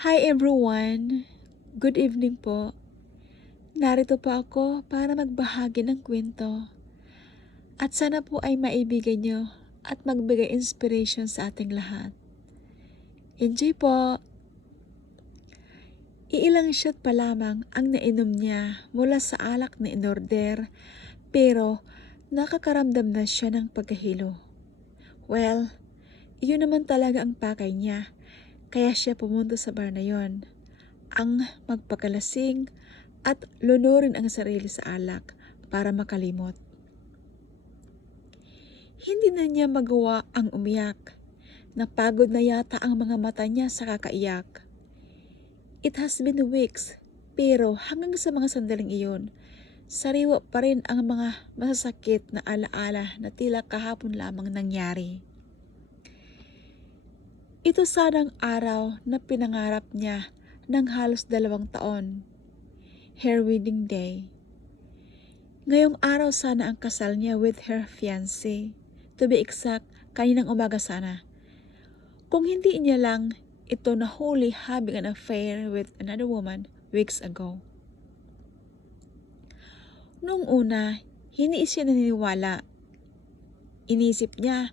Hi everyone! Good evening po. Narito po ako para magbahagi ng kwento. At sana po ay maibigay nyo at magbigay inspiration sa ating lahat. Enjoy po! Iilang shot pa lamang ang nainom niya mula sa alak na inorder, pero nakakaramdam na siya ng pagkahilo. Well, iyon naman talaga ang pakay niya, kaya siya pumunta sa bar na yon. Ang magpakalasing at lunurin ang sarili sa alak para makalimot. Hindi na niya magawa ang umiyak. Napagod na yata ang mga mata niya sa kakaiyak. It has been weeks, pero hanggang sa mga sandaling iyon, sariwa pa rin ang mga masasakit na alaala na tila kahapon lamang nangyari. Ito sanang araw na pinangarap niya ng halos 2 taon. Her wedding day. Ngayong araw sana ang kasal niya with her fiancé. To be exact, kaninang umaga sana. Kung hindi niya lang ito nahuli having an affair with another woman weeks ago. Noong una, hindi siya naniniwala. Inisip niya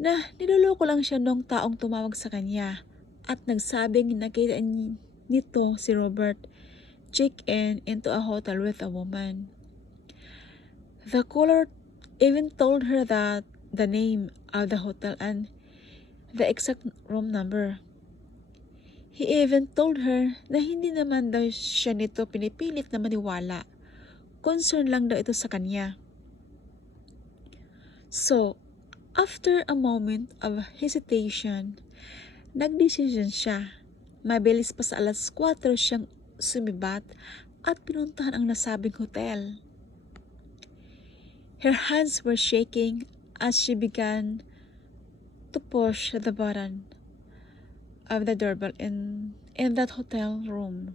na niloloko lang siya nung taong tumawag sa kanya at nagsabing nakita nito si Robert check-in into a hotel with a woman. The caller even told her that the name of the hotel and the exact room number. He even told her na hindi naman daw siya nito pinipilit na maniwala. Concern lang daw ito sa kanya. So, after a moment of hesitation, nagdesisyon siya. Mabilis pa sa 4:00 siyang sumibat at pinuntahan ang nasabing hotel. Her hands were shaking as she began to push the button of the doorbell in that hotel room.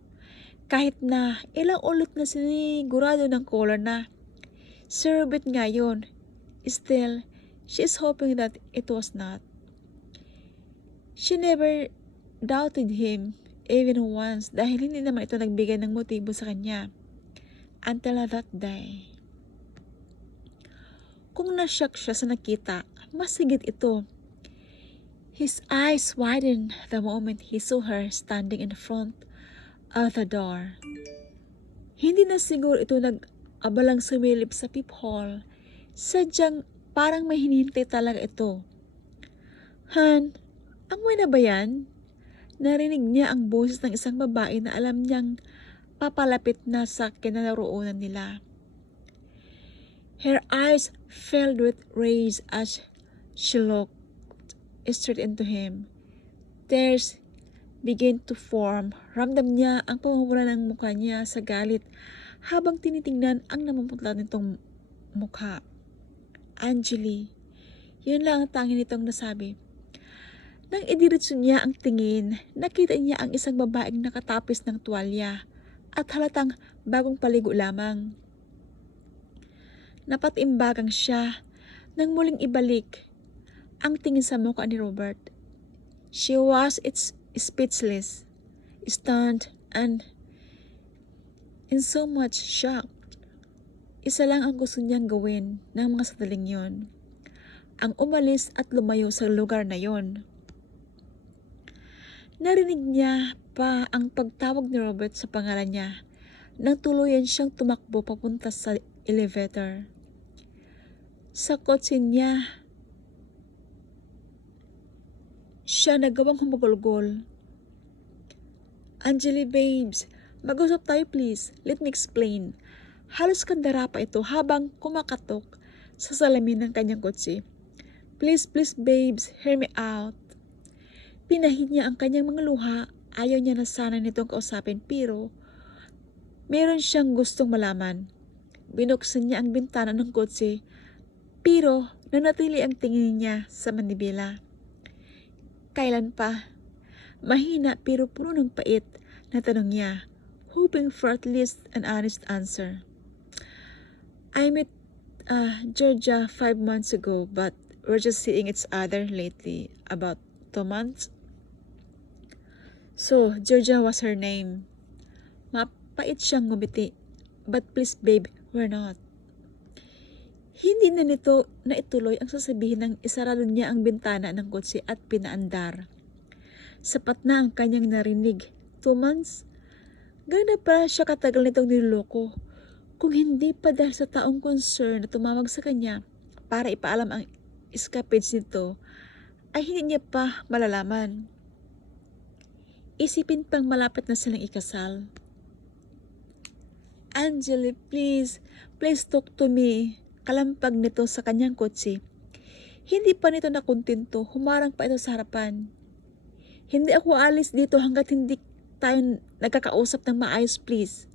Kahit na ilang ulit na sinigurado ng caller na si Robert nga yun, still, she is hoping that it was not. She never doubted him even once dahil hindi naman ito nagbigay ng motibo sa kanya until that day. Kung nashock siya sa nakita, mas higit ito. His eyes widened the moment he saw her standing in front of the door. Hindi na siguro ito nag-abalang sumilip sa peephole. Sadyang parang may hinihintay talaga ito. Han, amoy na ba yan? Narinig niya ang boses ng isang babae na alam niyang papalapit na sa kinaroroonan nila. Her eyes filled with rage as she looked straight into him. Tears began to form. Ramdam niya ang pamumula ng mukha niya sa galit habang tinitingnan ang namumutla nitong mukha. Anjali, yun lang ang tanging nitong nasabi. Nang idiretso niya ang tingin, nakita niya ang isang babaeng nakatapis ng tuwalya at halatang bagong paligo lamang. Napatimbagang siya nang muling ibalik ang tingin sa mukha ni Robert. She was speechless, stunned, and in so much shock. Isa lang ang gusto niyang gawin ng mga sandaling yon, ang umalis at lumayo sa lugar na yon. Narinig niya pa ang pagtawag ni Robert sa pangalan niya nang tuluyan siyang tumakbo papunta sa elevator. Sa kotse niya, siya nagawang humugulgol. Anjali babes, mag-usap tayo please. Let me explain. Halos kandara pa ito habang kumakatok sa salamin ng kanyang kotse. Please babes, hear me out. Pinahid niya ang kanyang mga luha. Ayaw niya na sana nitong kausapin pero meron siyang gustong malaman. Binuksan niya ang bintana ng kotse pero nanatili ang tingin niya sa manibela. Kailan pa? Mahina pero puno ng pait na tanong niya, hoping for at least an honest answer. I met Georgia 5 months ago but we're just seeing each other lately. About 2 months? So, Georgia was her name. Mapait siyang ngumiti. But please babe, we're not. Hindi na nito naituloy ang sasabihin ng isarado niya ang bintana ng kotse at pinaandar. Sapat na ang kanyang narinig. 2 months? Ganda pa siya katagal nitong niloloko. Kung hindi pa dahil sa taong concern na tumawag sa kanya para ipaalam ang escapades nito, ay hindi niya pa malalaman. Isipin pang malapit na silang ikasal. Angeli, please talk to me. Kalampag nito sa kanyang kotse. Hindi pa nito nakontento, humarang pa ito sa harapan. Hindi ako alis dito hanggat hindi tayo nagkakausap ng maayos, please.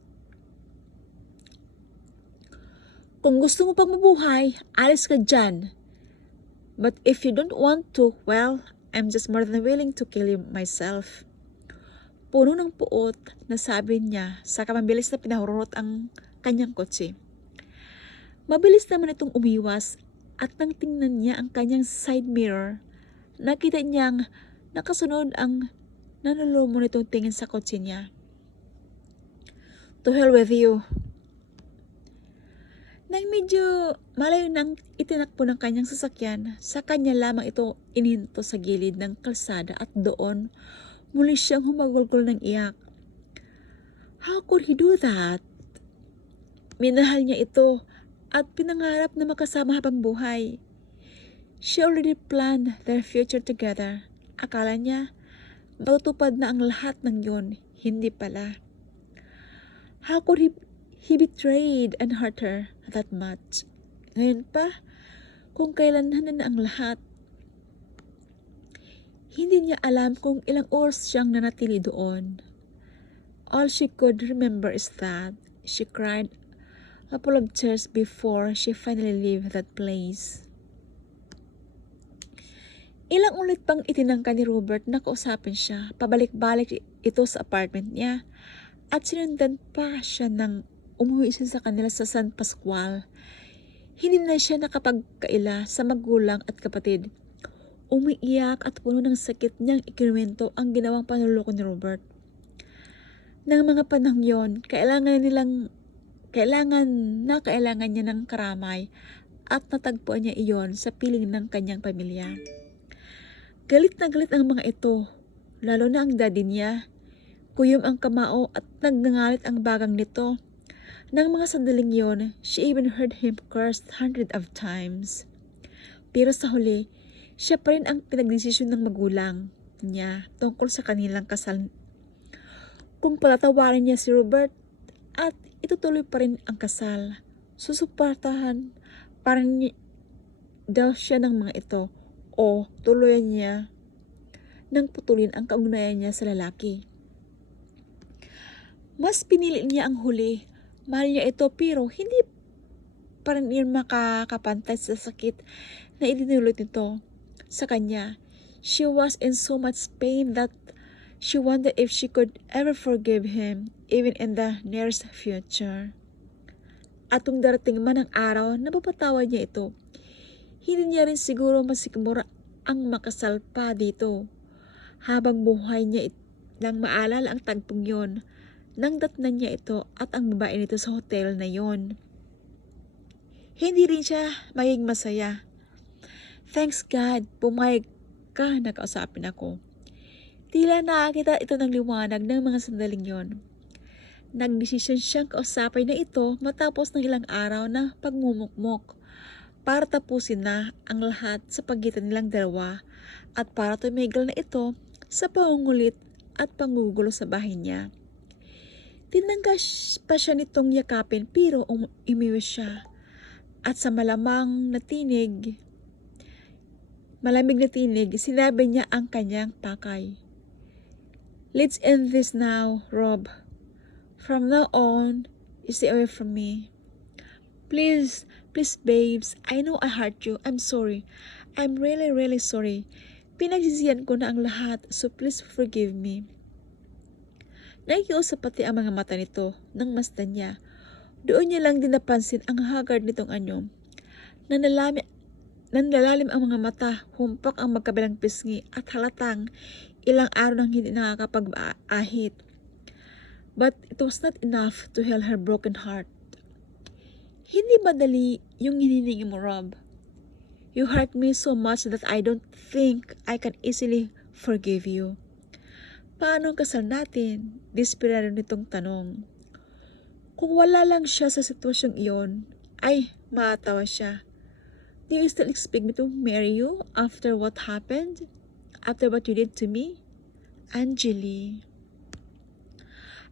Kung gusto mo pang mabuhay, alis ka dyan. But if you don't want to, well, I'm just more than willing to kill you myself. Puno ng puot na sabi niya sa mabilis na pinahurot ang kanyang kotse. Mabilis naman itong umiwas at nang tingnan niya ang kanyang side mirror, nakita niyang nakasunod ang nanulumo nitong tingin sa kotse niya. To hell with you. Nang medyo malayo nang itinakbo ng kanyang sasakyan, sa kanya lamang ito ininto sa gilid ng kalsada at doon muli siyang humagulgol ng iyak. How could he do that? Minahal niya ito at pinangarap na makasama habang buhay. She already planned their future together. Akala niya, matutupad na ang lahat ng yun. Hindi pala. How could he betrayed and hurt her that much? Ngayon pa, kung kailan na ang lahat. Hindi niya alam kung ilang oras siyang nanatili doon. All she could remember is that she cried a couple of tears before she finally left that place. Ilang ulit pang itinangka ni Robert na kausapin siya, pabalik-balik ito sa apartment niya, at sinundan pa siya nang umuwi siya sa kanila sa San Pascual. Hindi na siya nakapagkaila sa magulang at kapatid. Umiiyak at puno ng sakit niyang ikinuwento ang ginawang panluloko ni Robert. Nang mga panahong yon, kailangan niya ng karamay at natagpuan niya iyon sa piling ng kanyang pamilya. Galit na galit ang mga ito, lalo na ang daddy niya. Kuyom ang kamao at nagngangalit ang bagang nito. Nang mga sandaling yon, she even heard him curse hundreds of times. Pero sa huli, siya pa rin ang pinagdesisyon ng magulang niya tungkol sa kanilang kasal. Kung patatawarin niya si Robert at itutuloy pa rin ang kasal, susuportahan pa rin daw siya ng mga ito o tuluyan niya nang putulin ang kaugnayan niya sa lalaki. Mas pinili niya ang huli. Mahal niya ito pero hindi pa rin yun makakapantay sa sakit na idinulot nito sa kanya. She was in so much pain that she wondered if she could ever forgive him, even in the nearest future. At kung darating man ang araw na mapatawad niya ito, hindi niya rin siguro masikmura ang makasal pa dito. Habang buhay niya nang maalala ang tagpong yon, nang datnan niya ito at ang babae nito sa hotel na yon. Hindi rin siya maging masaya. Thanks God, pumayag ka na kausapin ako. Tila nakakita ito ng liwanag ng mga sandaling yon. Nagdesisyon siyang kausapin na ito matapos ng ilang araw na pagmumukmok para tapusin na ang lahat sa pagitan nilang dalawa at para tumigil na ito sa pangungulit at pangugulo sa bahay niya. Tinangka pa siya nitong yakapin pero umiwas siya at sa malamig na tinig, sinabi niya ang kanyang pakay. Let's end this now, Rob. From now on, you stay away from me. Please babes, I know I hurt you. I'm sorry. I'm really, really sorry. Pinagsisihan ko na ang lahat, so please forgive me. Nakikiusap pati ang mga mata nito nang masdan niya. Doon niya lang din napansin ang haggard nitong anyo. Nanlalalim ang mga mata, humpak ang magkabilang pisngi at halatang Ilang araw nang hindi nakakapag-ahit. But it was not enough to heal her broken heart. Hindi madali yung hinihingi mo, Rob. You hurt me so much that I don't think I can easily forgive you. Paano ang kasal natin? Desperado nitong tanong. Kung wala lang siya sa sitwasyong iyon, ay matawa siya. Do you still expect me to marry you after what happened? After what you did to me? Angeli.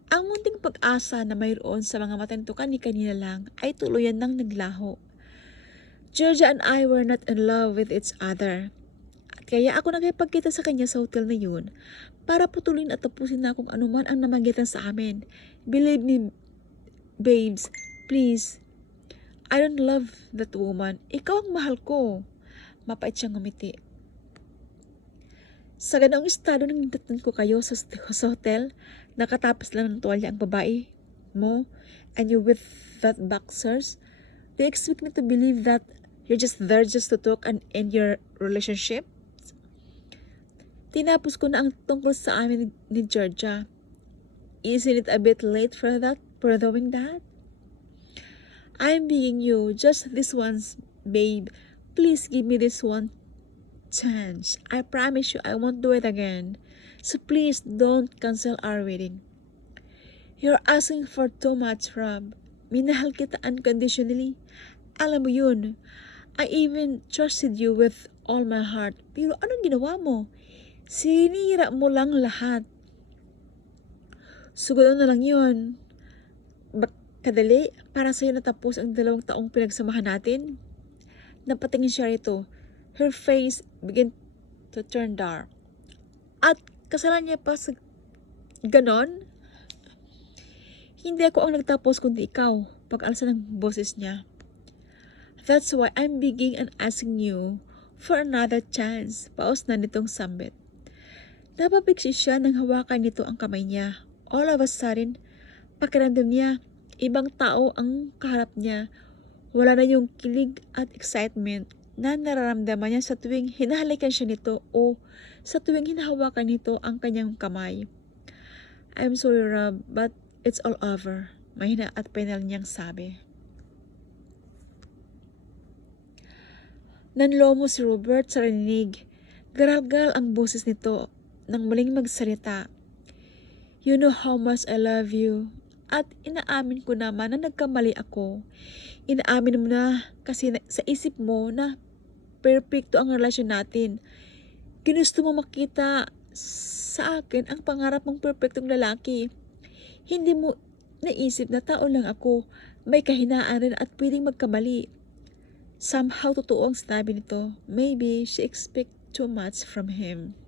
Ang munting pag-asa na mayroon sa mga mata nito kani-kanina lang ay tuluyan nang naglaho. Georgia and I were not in love with each other. At kaya ako nakipagkita sa kanya sa hotel na yun para putulin at tapusin na kung anuman ang namagitan sa amin. Believe me, babes, please. I don't love that woman. Ikaw ang mahal ko. Mapait siyang ngumiti. Sa ganoong estado nang datnan ko kayo sa hotel, nakatapos lang ng tuwalya ang babae mo, and you with that boxers, do you expect me to believe that you're just there just to talk and end your relationship? Tinapos ko na ang tungkol sa amin ni Georgia. Isn't it a bit late for that, for doing that? I'm begging you, just this once, babe. Please give me this one chance. I promise you I won't do it again. So please don't cancel our wedding. You're asking for too much, Rob. Minahal kita unconditionally. Alam mo yun. I even trusted you with all my heart. Pero anong ginawa mo? Sinira mo lang lahat. Siguro na lang yun. Kadali, para sa'yo natapos ang 2 taong pinagsamahan natin. Napatingin siya rito. Her face began to turn dark. At kasalan niya pa sa ganon? Hindi ako ang nagtapos kundi ikaw, pag-alsa ng boses niya. That's why I'm begging and asking you for another chance. Paus na nitong sambit. Napapiksi siya nang hawakan nito ang kamay niya. All of a sudden, pakiramdam niya, ibang tao ang kaharap niya. Wala na yung kilig at excitement na nararamdaman niya sa tuwing hinahalikan siya nito o sa tuwing hinahawakan nito ang kanyang kamay. I'm sorry, Rob, but it's all over. Mahina at penal niyang sabi. Nanlomo si Robert sa rinig. Garalgal ang boses nito nang muling magsalita. You know how much I love you. At inaamin ko naman na nagkamali ako. Inaamin mo na kasi sa isip mo na perfecto ang relasyon natin. Ginusto mo makita sa akin ang pangarap mong perfectong lalaki. Hindi mo naisip na tao lang ako, may kahinaan rin at pwedeng magkamali. Somehow totoo ang sinabi nito. Maybe she expect too much from him.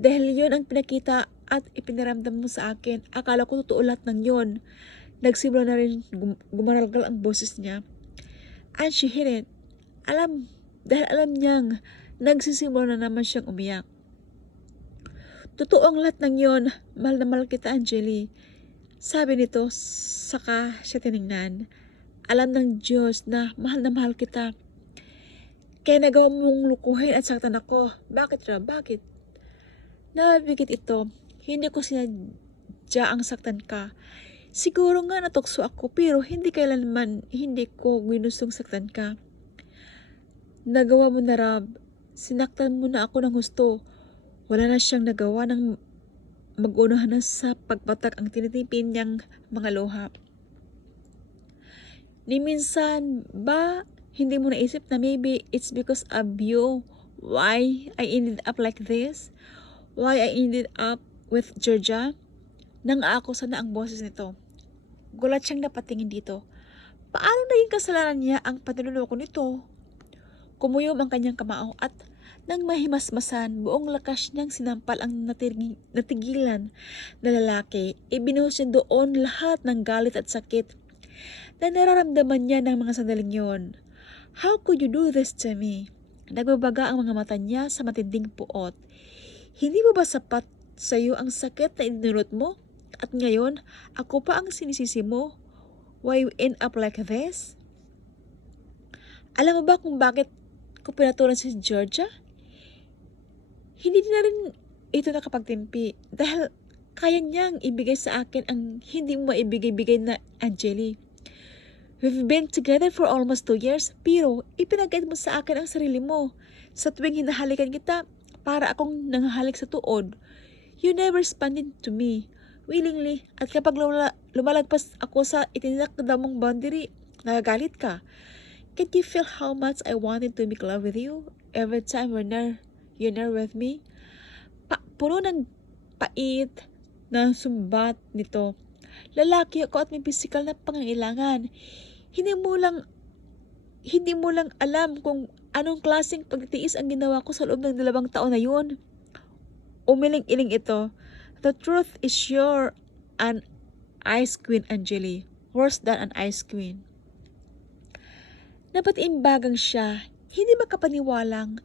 Dahil yun ang pinakita at ipinaramdam mo sa akin, akala ko totoo lahat ng yun. Nagsimula na rin gumaralgal ang boses niya. And she hid it. Dahil alam niyang nagsisimula na naman siyang umiyak. Totoo ang lahat ng yon. Mahal na mahal kita, Angeli. Sabi nito, saka siya tiningnan. Alam ng Diyos na mahal kita. Kaya nagawa mong lukuhin at saktan ako. Bakit, Rob? Bakit? Nabigit ito. Hindi ko sinadya ang saktan ka. Siguro nga natukso ako pero hindi kailanman hindi ko ginustong saktan ka. Nagawa mo na, Rob. Sinaktan mo na ako ng gusto. Wala na siyang nagawa ng mag-unahan na sa pagbatak ang tinitipin niyang mga luha. Ni minsan ba hindi mo naisip na maybe it's because of you why I ended up like this? Why I ended up with Georgia? Nang ako sana ang boses nito. Gulat siyang napatingin dito. Paano naging kasalanan niya ang panluloko nito? Kumuyom ang kanyang kamao at nang mahimasmasan, buong lakas niyang sinampal ang natigilan na lalaki. Ibinuhos niya doon lahat ng galit at sakit na nararamdaman niya ng mga sandaling yon. How could you do this to me? Nagbabaga ang mga mata niya sa matinding puot. Hindi mo ba sapat sa iyo ang sakit na idinulot mo? At ngayon, ako pa ang sinisisi mo? Why you end up like this? Alam mo ba kung bakit ko pinatulan si Georgia? Hindi na rin ito nakapagtimpi dahil kaya niyang ibigay sa akin ang hindi mo maibigay-bigay na Angeli. We've been together for almost 2 years, pero ipinagait mo sa akin ang sarili mo. Sa tuwing hinahalikan kita, para akong nanghahalik sa tuod. You never responded to me willingly, at kapag lumalagpas ako sa itinakda mong boundary, nagagalit ka. Can't you feel how much I wanted to make love with you every time you're near with me? Puno ng pait na sumbat nito. Lalaki ako at may physical na pangangailangan. Hindi mo lang hindi mo lang alam kung anong klaseng pagtitiis ang ginawa ko sa loob ng 2 taon na yun. Umiling-iling ito. The truth is you're an ice queen, Angeli. Worse than an ice queen. Napatimbagang siya, hindi makapaniwalang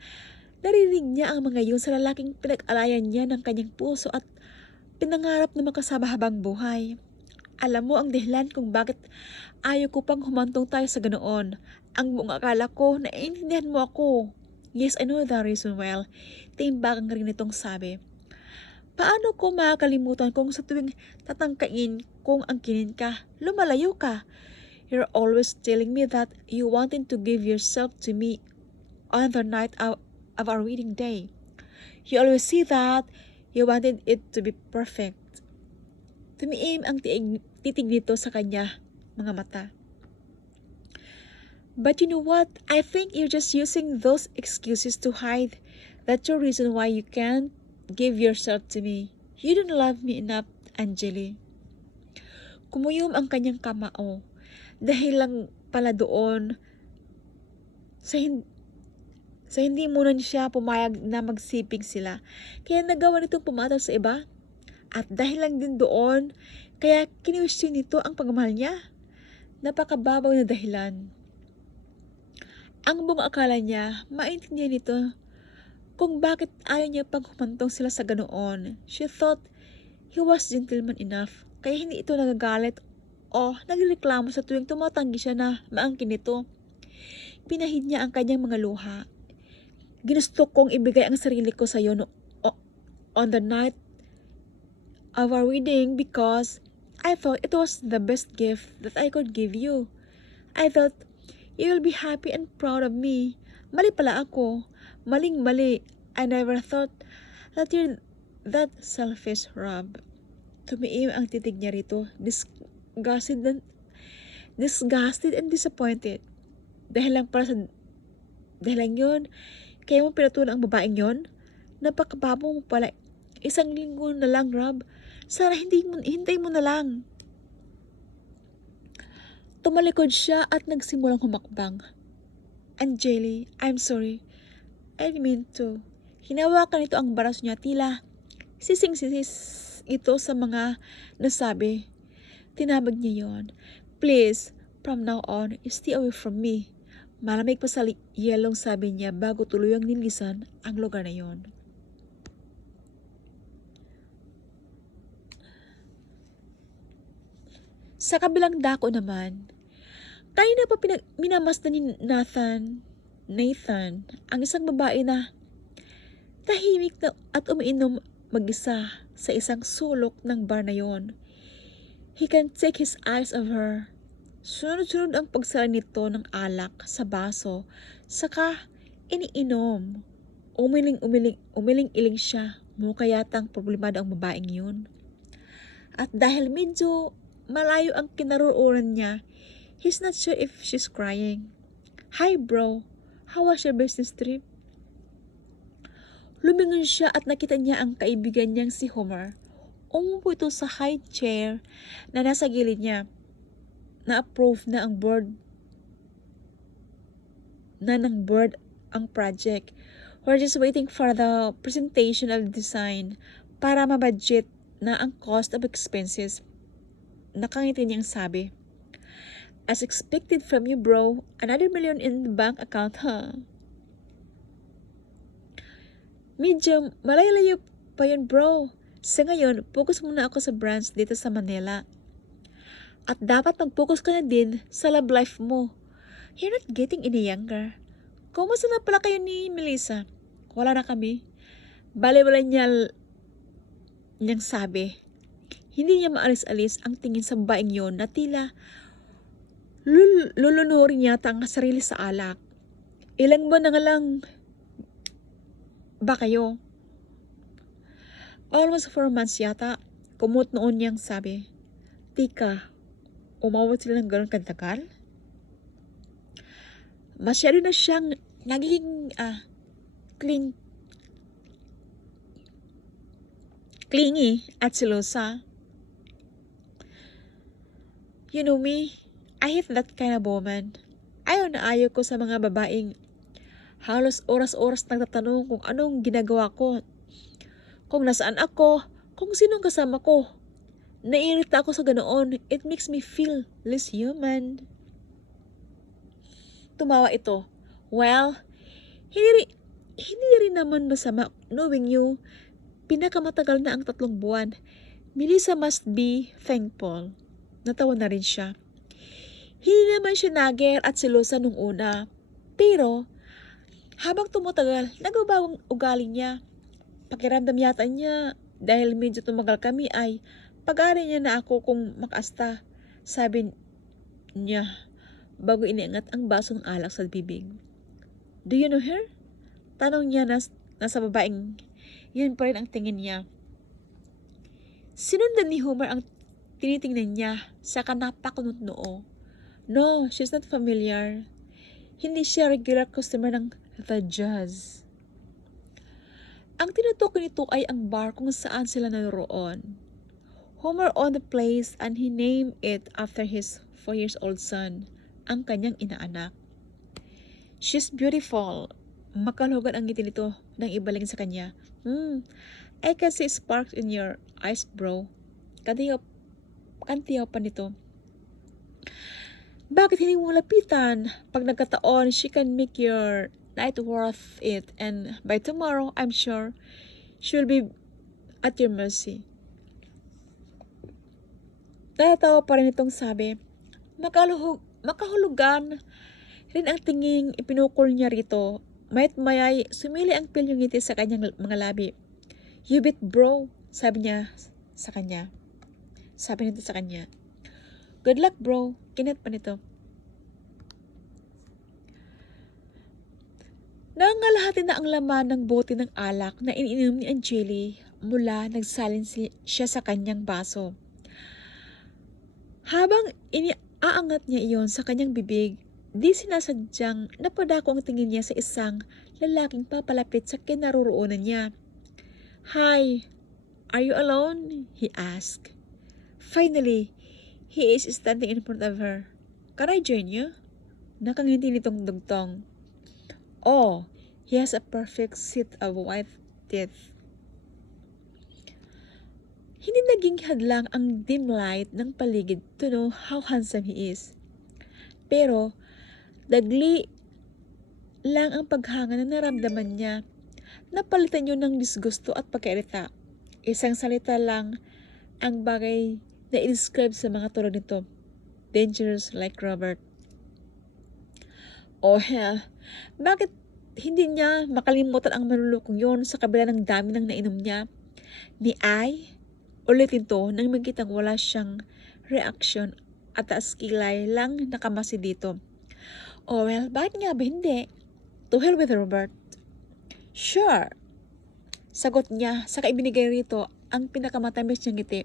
narinig niya ang mga yun sa lalaking pinag-alayan niya ng kanyang puso at pinangarap na makasama habang buhay. Alam mo ang dahilan kung bakit ayaw ko pang humantong tayo sa ganoon. Ang buong akala ko na naiintindihan mo ako. Yes, I know the reason well. Timbagang rin itong sabi. Paano ko makakalimutan kung sa tuwing tatangkain kung angkinin ka, lumalayo ka? You're always telling me that you wanted to give yourself to me on the night of our wedding day. You always say that you wanted it to be perfect. Tumiim ang titig nito sa kanya, mga mata. But you know what? I think you're just using those excuses to hide that's your reason why you can't give yourself to me. You don't love me enough, Angeli. Kumuyom ang kanyang kamao. Dahil lang pala doon sa hindi muna siya pumayag na magsiping sila. Kaya nagawa nitong pumatol sa iba. At dahil lang din doon, kaya kiniwestiyon nito ang pagmamahal niya. Napakababaw na dahilan. Ang buong akala niya, maintindihan nito kung bakit ayaw niya pang humantong sila sa ganoon. She thought he was gentleman enough, kaya hindi ito nagagalit o nagreklamo sa tuwing tumatanggi siya na maangkin nito. Pinahid niya ang kanyang mga luha. Ginusto kong ibigay ang sarili ko sa iyo on the night of our wedding because I thought it was the best gift that I could give you. I thought you will be happy and proud of me. Mali pala ako. Maling-mali. I never thought that you're that selfish, Rob. Tumiim ang titig niya rito, disgusted and disappointed. Dahil lang yun, kaya mo pinatulan ang babaeng yon? Napakababo mo pala. 1 linggo na lang, Rob. Sana hintay mo na lang. Tumalikod siya at nagsimulang humakbang. Angeli, I'm sorry. I didn't mean to. Hinawakan nito ang braso niya, tila sising-sisis ito sa mga nasabi. Tinabag niya yon. Please, from now on, stay away from me. Malamig pa sa yelong, sabi niya bago tuluyang nilisan ang lugar na yon. Sa kabilang dako naman, kanina pa minamasdan ni Nathan, ang isang babae na tahimik na at umiinom mag-isa sa isang sulok ng bar na yon. He can't take his eyes off her. Sunod-sunod ang pagsala nito ng alak sa baso, saka iniinom. Umiling-iling siya, mukha yatang problemado ang babaeng yun. At dahil medyo malayo ang kinaroroonan niya, he's not sure if she's crying. Hi bro, how was your business trip? Lumingon siya at nakita niya ang kaibigan niyang si Homer. Umupo ito sa high chair na nasa gilid niya. Na-approve na ang board ang project. We're just waiting for the presentation of design para mabudget na ang cost of expenses. Nakangiti niyang sabi. As expected from you, bro. Another million in the bank account, huh? Medyo malayo pa yun, bro. Sa ngayon, focus muna ako sa branch dito sa Manila. At dapat mag-focus ka na din sa love life mo. You're not getting any younger. Kumusta na pala kayo ni Melissa? Wala na kami. Bale-bale niya niyang sabi. Hindi niya maalis-alis ang tingin sa babaeng yon na tila lulunurin yata ang sarili sa alak. Ilang buwan na nga lang ba kayo? Almost 4 months yata. Kumot noon niyang sabi. Tika, umawat sila ng gano'ng katagal? Masyado na siyang naging cling, clingy at selosa. You know me, I hate that kind of woman. Ayaw na ayaw ko sa mga babaeng halos oras-oras nagtatanong kung anong ginagawa ko, kung nasaan ako, kung sinong kasama ko. Naiirita ako sa ganoon. It makes me feel less human. Tumawa ito. Well, hindi rin naman masama knowing you. Pinakamatagal na ang 3 buwan. Melissa must be thankful. Natawa na rin siya. Hindi naman siya nager at selosa nung una. Pero, habang tumatagal, nagbabawang ugali niya. Pakiramdam yata niya dahil medyo tumagal kami ay pag-ari niya na ako kung makaasta. Sabi niya bago iniangat ang baso ng alak sa bibig. Do you know her? Tanong niya nasa babaeng yun pa rin ang tingin niya. Sinundan ni Homer ang tinitingnan niya sa napakunot noo. No, she's not familiar. Hindi siya regular customer ng The Jazz. Ang tinutukoy nito ay ang bar kung saan sila naroon. Homer owned the place and he named it after his 4-year-old son, ang kanyang inaanak. She's beautiful. Makalugan ang ngiti nito nang ibaling sa kanya. I can see sparks in your eyes, bro. Kantiyaw pa nito. Bakit hindi mo lapitan? Pag nagkataon, she can make your night worth it. And by tomorrow, I'm sure she will be at your mercy. Natatawa pa rin itong sabi. Makahulugan rin ang tinging ipinukol niya rito. Mayat mayay, sumili ang pilyong ngiti sa kanyang mga labi. You bet, bro, sabi niya sa kanya. Sabi nito sa kanya. Good luck, bro. Kinat pa nito. Nangalahati na ang laman ng bote ng alak na iniinom ni Angeli mula nagsalin siya sa kanyang baso. Habang iniaangat niya iyon sa kanyang bibig, di sinasadyang napadako ang tingin niya sa isang lalaking papalapit sa kinaroroonan niya. Hi, are you alone? He asked. Finally, he is standing in front of her. Can I join you? Nakangiti nitong dugtong. Oh, he has a perfect set of white teeth. Hindi naging hadlang ang dim light ng paligid to know how handsome he is. Pero, dagli lang ang paghanga na naramdaman niya. Napalitan yun ng disgusto at pagkairita. Isang salita lang ang bagay na i-describe sa mga tulad nito. Dangerous like Robert. Oh hell, bakit hindi niya makalimutan ang manlulukong yon sa kabila ng dami ng nainom niya? Ni Ay, ulitin to nang magkitang wala siyang reaksyon at taas kilay lang nakamasi dito. Oh well, bakit nga ba hindi? To hell with Robert. Sure. Sagot niya sa kaibinigay rito ang pinakamatamis niyang ngiti.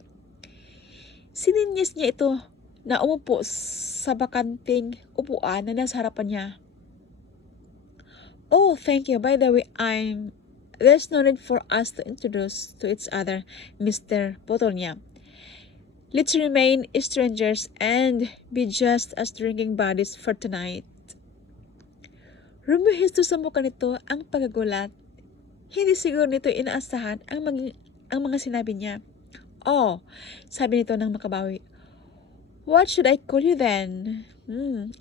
Sininyas niya ito na umupo sa bakanting upuan na nasa harapan niya. Oh, thank you. By the way, there's no need for us to introduce to each other, Mr. Potolnya. Let's remain strangers and be just as drinking buddies for tonight. Rumihisto sa mukha nito ang pagagulat. Hindi siguro nito inaasahan ang mga sinabi niya. Oh, sabi nito nang makabawi. What should I call you then?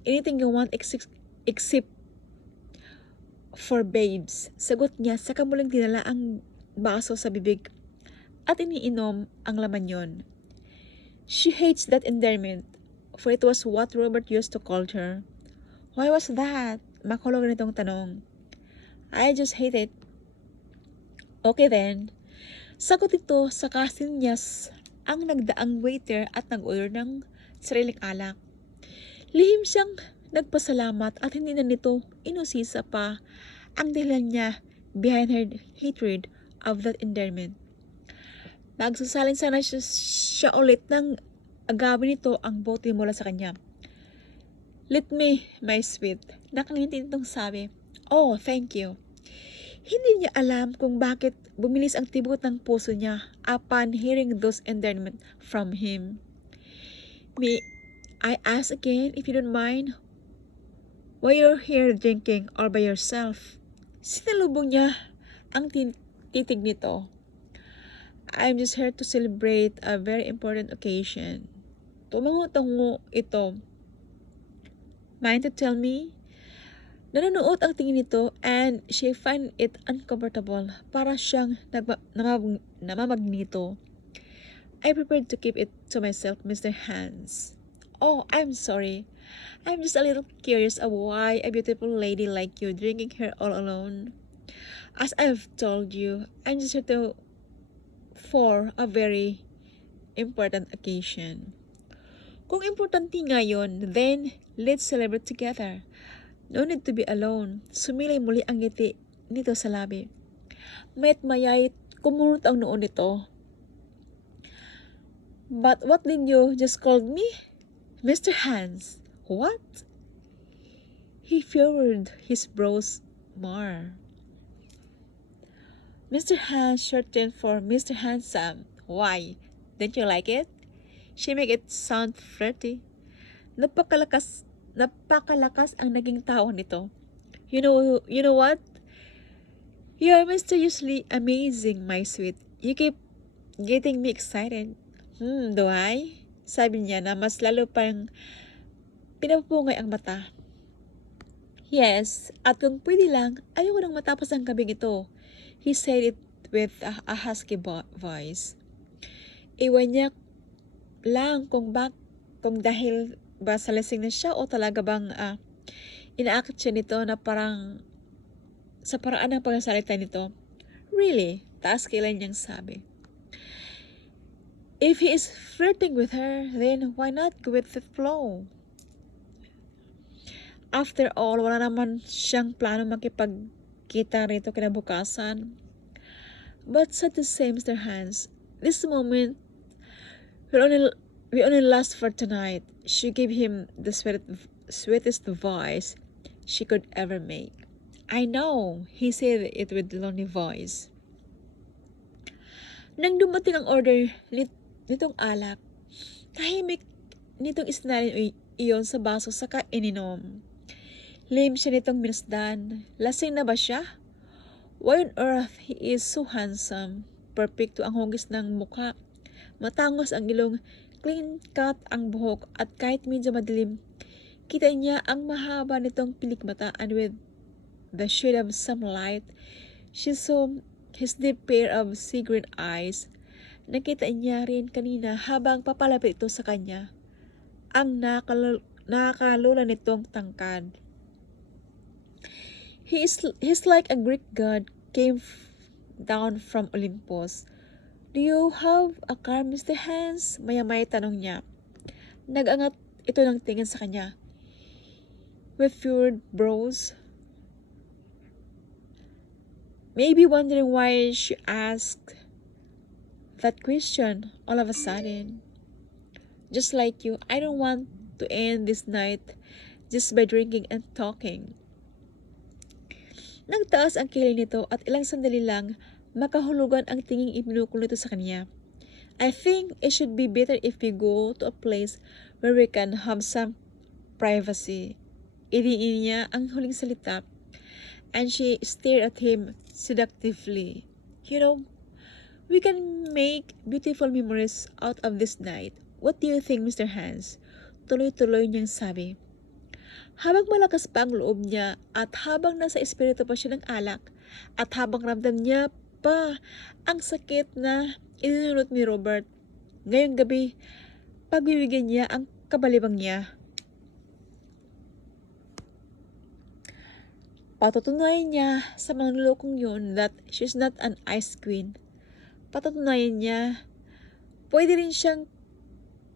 Anything you want except for babes. Sagot niya sa kamulang dinala ang baso sa bibig at iniinom ang laman yon. She hates that endearment, for it was what Robert used to call her. Why was that? Makulog nitong tanong. I just hate it. Okay then. Sagot ito sa kasinyas ang nagdaang waiter at nag-order ng sariling alak. Lihim siyang nagpasalamat at hindi na nito inusisa pa ang dahilan niya behind her hatred of that endearment. Magsasalin sana siya ulit ng agawin nito ang bote mula sa kanya. Let me, my sweet. Nakangiti nitong sabi, oh, thank you. Hindi niya alam kung bakit bumilis ang tibok ng puso niya upon hearing those endearment from him. May I ask again, if you don't mind, why you're here drinking all by yourself? Sinalubong niya ang titig nito. I'm just here to celebrate a very important occasion. Tumango-tango ito. Mind to tell me? Nanonood ang tingin nito and she find it uncomfortable. Para siyang namamagnito. I prepared to keep it to myself, Mr. Hans. Oh, I'm sorry. I'm just a little curious of why a beautiful lady like you drinking here all alone. As I've told you, I'm just here for a very important occasion. Kung importante ngayon, then let's celebrate together. No need to be alone. Sumilay muli ang ngiti nito sa labi. Mayat mayay, kumunot ang noon nito. But what did you just call me? Mr. Hans. What? He furrowed his brows more. Mr. Hans shortened for Mr. Handsome. Why? Don't you like it? She make it sound flirty. Napakalakas ang naging tawa nito. You know what? You are mysteriously amazing, my sweet. You keep getting me excited. Do I? Sabi niya na mas lalo pang pinapungay ang mata. Yes, at kung pwede lang, ayoko nang matapos ang gabing ito. He said it with a husky voice. Iwan niya lang kung dahil ba sa lasing na siya o talaga bang inaakit siya nito na parang sa paraan ng pagsasalita nito. Really? Taas kilay niyang sabi. If he is flirting with her, then why not go with the flow? After all, wala naman siyang plano makipagkita rito kinabukasan. But sad to say, Mr. Hans, this moment will only last for tonight. She gave him the sweetest voice she could ever make. I know, he said it with a lonely voice. Nang dumating ang order nitong alak, tahimik nitong isnalin iyon sa baso saka ininom. Lame siya nitong minasdan. Lasing na ba siya? Why on earth he is so handsome? Perfecto ang hugis ng mukha. Matangos ang ilong, clean cut ang buhok at kahit medyo madilim, kita niya ang mahaba nitong pilikmata and with the shade of some light, she saw his deep pair of sea green eyes. Nakita niya rin kanina habang papalapit ito sa kanya, ang nakakalula nitong tangkad. He's like a Greek god came down from Olympus. Do you have a car, Mr. Hans? Maya-maya tanong niya. Nag-angat ito ng tingin sa kanya. With furrowed brows. Maybe wondering why she asked that question all of a sudden. Just like you, I don't want to end this night just by drinking and talking. Nagtaas ang kilay nito at ilang sandali lang makahulugan ang tinging ibinukol nito sa kanya. I think it should be better if we go to a place where we can have some privacy. Idiin niya ang huling salita and she stared at him seductively. You know, we can make beautiful memories out of this night. What do you think, Mr. Hans? Tuloy-tuloy niyang sabi. Habang malakas pa ang loob niya at habang nasa espiritu pa siya ng alak at habang ramdam niya pa ang sakit na inunulot ni Robert, ngayong gabi, pagbibigyan niya ang kabalibang niya. Patutunayan niya sa mga nilokong yun that she's not an ice queen, Patutunayan niya, pwede rin siyang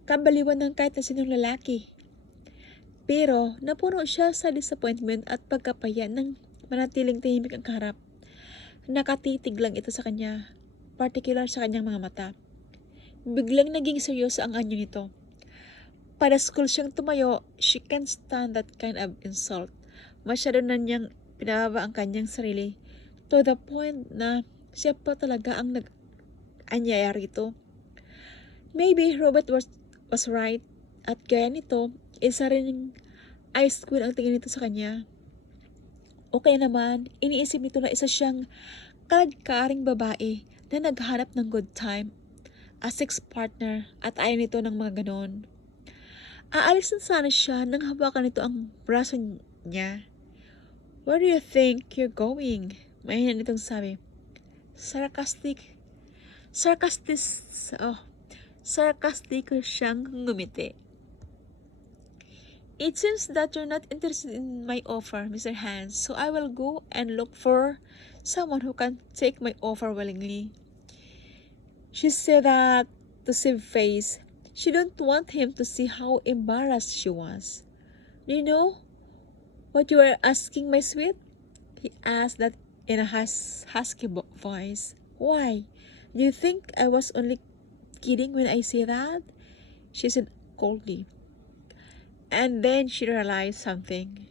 kabaliwan ng kahit na sinong lalaki. Pero napuno siya sa disappointment at pagkapaya ng manatiling tahimik ang kaharap. Nakatitig lang ito sa kanya, particular sa kanyang mga mata. Biglang naging seryoso ang anyo nito. School siyang tumayo, she can't stand that kind of insult. Masyado na niyang pinababa ang kanyang sarili to the point na siya pa talaga ang nag-anyaya rito. Maybe Robert was right at gaya nito, isa rin ice queen ang tingin nito sa kanya. O kaya naman, iniisip nito na isa siyang kaladkaring babae na naghanap ng good time, a sex partner at ayaw nito ng mga ganon. Aalis na sana siya nang hawakan nito ang braso niya. Where do you think you're going? Mahina nitong sabi. Sarcastic siyang ngumiti. It seems that you're not interested in my offer, Mr. Hans, so I will go and look for someone who can take my offer willingly. She said that to save face. She don't want him to see how embarrassed she was. Do you know what you are asking, my sweet? He asked that in a husky voice. Why? Do you think I was only kidding when I say that? She said coldly. And then she realized something.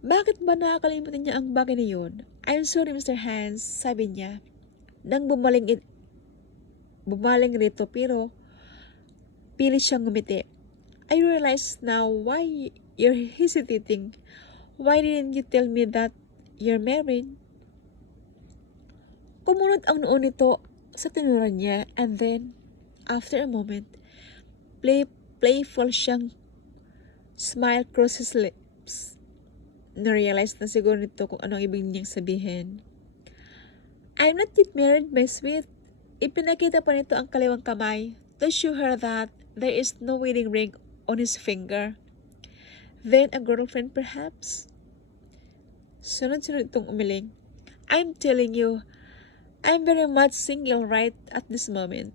Bakit ba nakakalimutan niya ang bagay na yun? I'm sorry, Mr. Hans, sabi niya. Nang bumaling rito pero pilit siyang ngumiti. I realize now why you're hesitating. Why didn't you tell me that you're married? Kumunot ang noo nito sa tinuran niya and then, after a moment, playful siyang smile cross his lips. Na-realize na siguro nito kung ano ang ibig niyang sabihin. I'm not yet married, my sweet. Ipinakita pa nito ang kaliwang kamay to show her that there is no wedding ring on his finger. Then a girlfriend perhaps? Sunod-sunod itong umiling. I'm telling you, I'm very much single right at this moment.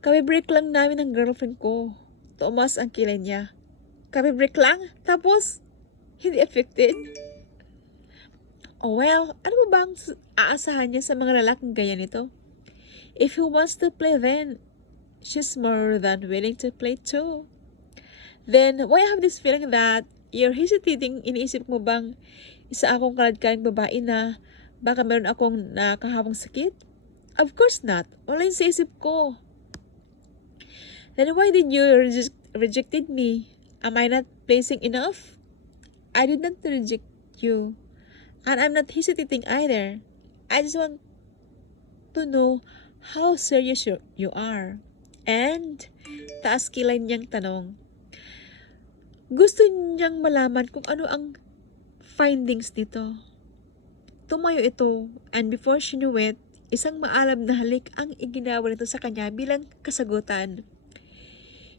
Kabibreak lang namin ng girlfriend ko. Tumas ang kilay niya. Kabibreak lang? Tapos, hindi affected? Oh well, ano ba bang aasahan niya sa mga lalaking gaya nito? If he wants to play then, she's more than willing to play too. Then, why I have this feeling that you're hesitating? Iniisip mo bang isa akong kaladkaring babae na baka meron akong nakahawang sakit? Of course not. Wala yun sa isip ko. Then why did you rejected me? Am I not pleasing enough? I did not reject you. And I'm not hesitating either. I just want to know how serious you are. And, taas kilay niyang tanong. Gusto niyang malaman kung ano ang findings nito. Tumayo ito, and before she knew it, isang maalam na halik ang iginawa nito sa kanya bilang kasagutan.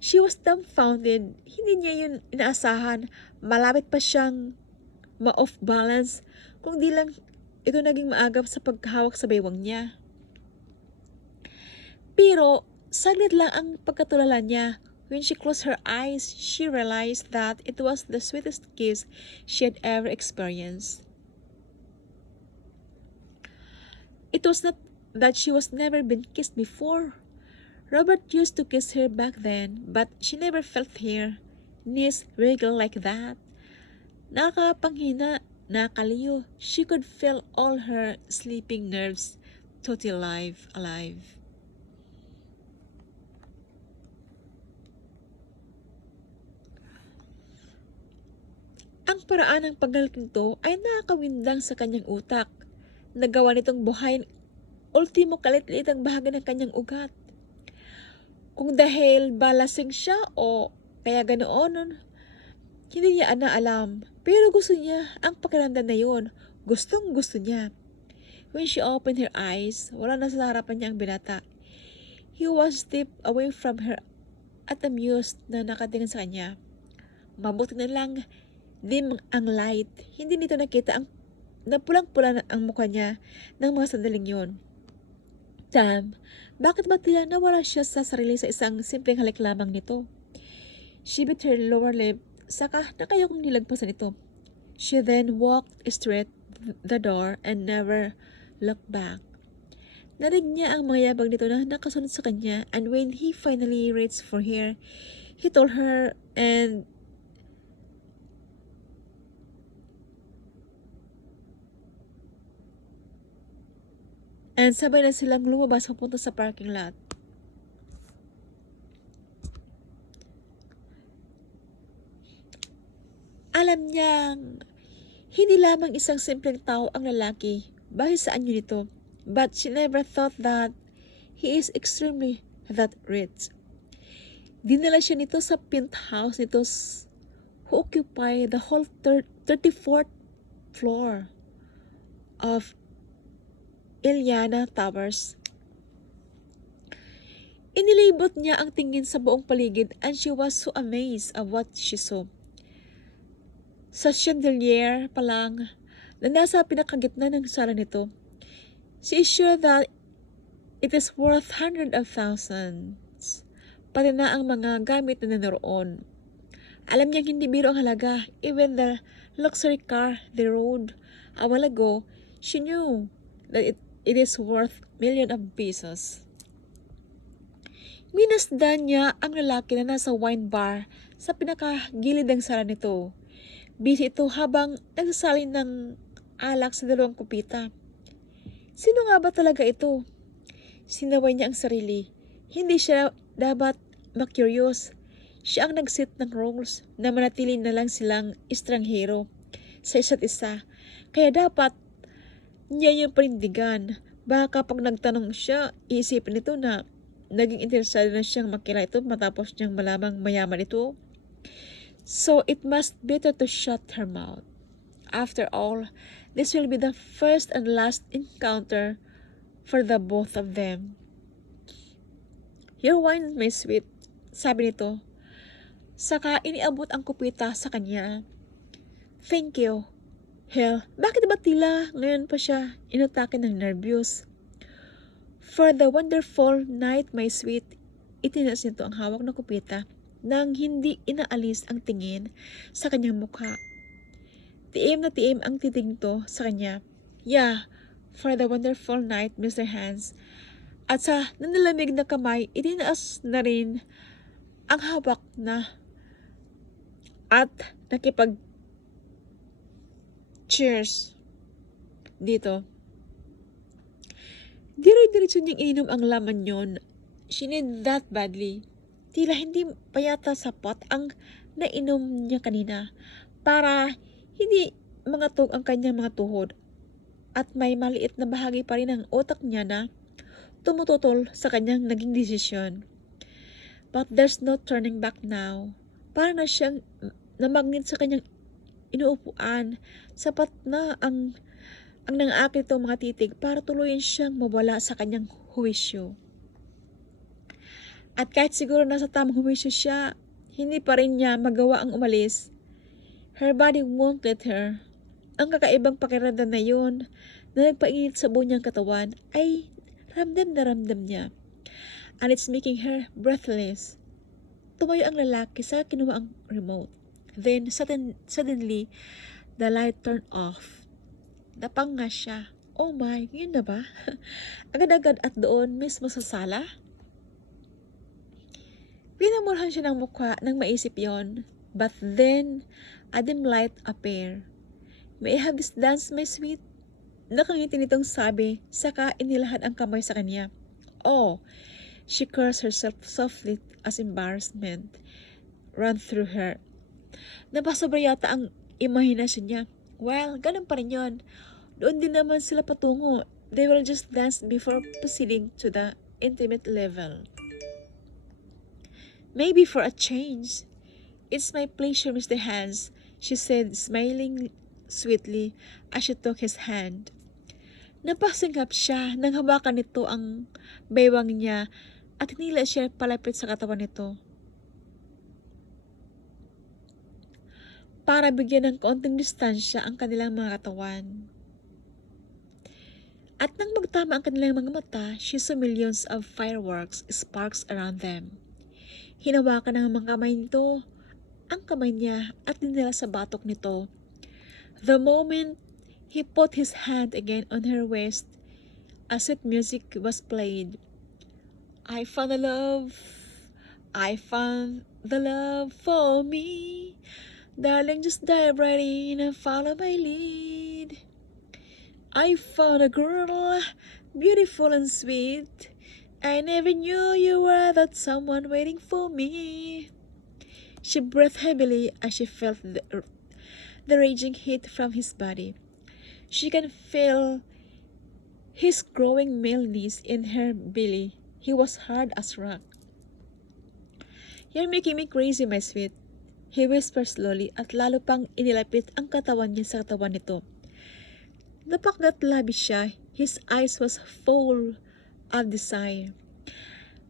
She was dumbfounded. Hindi niya yun inaasahan. Malapit pa siyang ma-off balance kung di lang ito naging maagap sa pagkahawak sa baywang niya. Pero, saglit lang ang pagkatulala niya. When she closed her eyes, she realized that it was the sweetest kiss she had ever experienced. It was not that she was never been kissed before. Robert used to kiss her back then, but she never felt her knees wriggle like that. Nakapanghina, nakaliyo. She could feel all her sleeping nerves totally alive. Ang paraan ng paghalik nito ay nakakawindang sa kanyang utak. Nagawa nitong buhayin ultimo kalit-litang bahagi ng kanyang ugat. Kung dahil balasing siya o kaya ganoon, hindi niya na alam. Pero gusto niya ang pakiramdam na yun. Gustong gusto niya. When she opened her eyes, wala na sa harapan niya ang binata. He was deep away from her at amused na nakatingin sa kanya. Mabuti na lang, dim ang light. Hindi nito nakita ang napulang-pula ang mukha niya ng mga sandaling yon. Damn, bakit ba tila nawala siya sa sarili sa isang simpleng halik lamang nito? She bit her lower lip, saka nakayakong nilagpasan ito. She then walked straight the door and never looked back. Narinig niya ang mga yabag nito na nakasunod sa kanya, and when he finally reached for her, he told her and sabay na silang lumabas papunta sa parking lot. Alam niyang hindi lamang isang simpleng tao ang lalaki bahil sa anyo nito, but she never thought that he is extremely that rich. Dinala siya nito sa penthouse nito who occupy the whole 34th floor of Iliana Towers. Inilibot niya ang tingin sa buong paligid, and she was so amazed of what she saw. Sa chandelier pa lang na nasa pinakagitna ng sala nito, she is sure that it is worth hundreds of thousands. Pati na ang mga gamit na naroon. Alam niyang hindi biro ang halaga. Even the luxury car they rode a while ago, she knew that it is worth millions of pesos. Minasdan niya ang lalaki na nasa wine bar sa pinakagilid ng sala nito. Busy ito habang nagsasalin ng alak sa dalawang kupita. Sino nga ba talaga ito? Sinaway niya ang sarili. Hindi siya dapat makuryos. Siya ang nagsit ng roles na manatili na lang silang estranghero sa isa't isa. Kaya dapat niya yung panindigan. Baka kapag nagtanong siya, iisipin nito na naging interesado na siyang makilala ito matapos niyang malamang mayaman ito. So it must better to shut her mouth. After all, this will be the first and last encounter for the both of them. Your wine, my sweet, sabi nito. Saka iniabot ang kupita sa kanya. Thank you. Hell, bakit ba tila ngayon pa siya inatake ng nervyos? For the wonderful night, my sweet, itinas nito ang hawak na kupita nang hindi inaalis ang tingin sa kanyang mukha. Tiim na tiim ang titig nito sa kanya. Yeah, for the wonderful night, Mr. Hans. At sa nanilamig na kamay, itinaas na rin ang hawak na at nakipag-cheers dito. Dire-diretso niyang ininom ang laman yon. She need that badly. Tila hindi pa yata sapat ang nainom niya kanina para hindi mangatog ang kanyang mga tuhod. At may maliit na bahagi pa rin ng utak niya na tumututol sa kanyang naging desisyon. But there's no turning back now. Para na siyang namagnet sa kanyang inuupuan. Sapat na ang nang-aakit itong mga titig para tuluyan siyang mawala sa kanyang huwisyo. At kahit siguro nasa tamang huwisyo siya, hindi pa rin niya magawa ang umalis. Her body won't let her. Ang kakaibang pakiramdam na yun na nagpainit sa buong niyang katawan ay ramdam na ramdam niya. And it's making her breathless. Tumayo ang lalaki sa kinuha ang remote. Then suddenly, the light turned off. Napang nga siya. Oh my, yun na ba? Agad-agad at doon mismo sa sala? Pinamurahan siya ng mukha nang maisip yon. But then, a dim light appeared. May I have this dance, my sweet? Nakangiti nitong sabi, saka inilahad ang kamay sa kanya. Oh, she cursed herself softly as embarrassment ran through her. Napasobra yata ang imahinasyon niya. Well, ganun pa rin yun. Doon din naman sila patungo. They will just dance before proceeding to the intimate level. Maybe for a change. It's my pleasure, Mr. Hans, she said, smiling sweetly as she took his hand. Napasingap siya nang hawakan nito ang baywang niya at hinila siya palapit sa katawan nito. Para bigyan ng kaunting distansya ang kanilang mga katawan. At nang magtama ang kanilang mga mata, she saw millions of fireworks sparks around them. Hinawakan ng mga kamay nito ang kamay niya at dinala sa batok nito. The moment he put his hand again on her waist, as sweet music was played. I found the love, I found the love for me. Darling, just dive right in and follow my lead. I found a girl, beautiful and sweet. I never knew you were that someone waiting for me. She breathed heavily as she felt the raging heat from his body. She can feel his growing maleness in her belly. He was hard as rock. You're making me crazy, my sweet. He whispered slowly at lalo pang inilapit ang katawan niya sa katawan nito. Napaknat labis siya. His eyes was full of desire.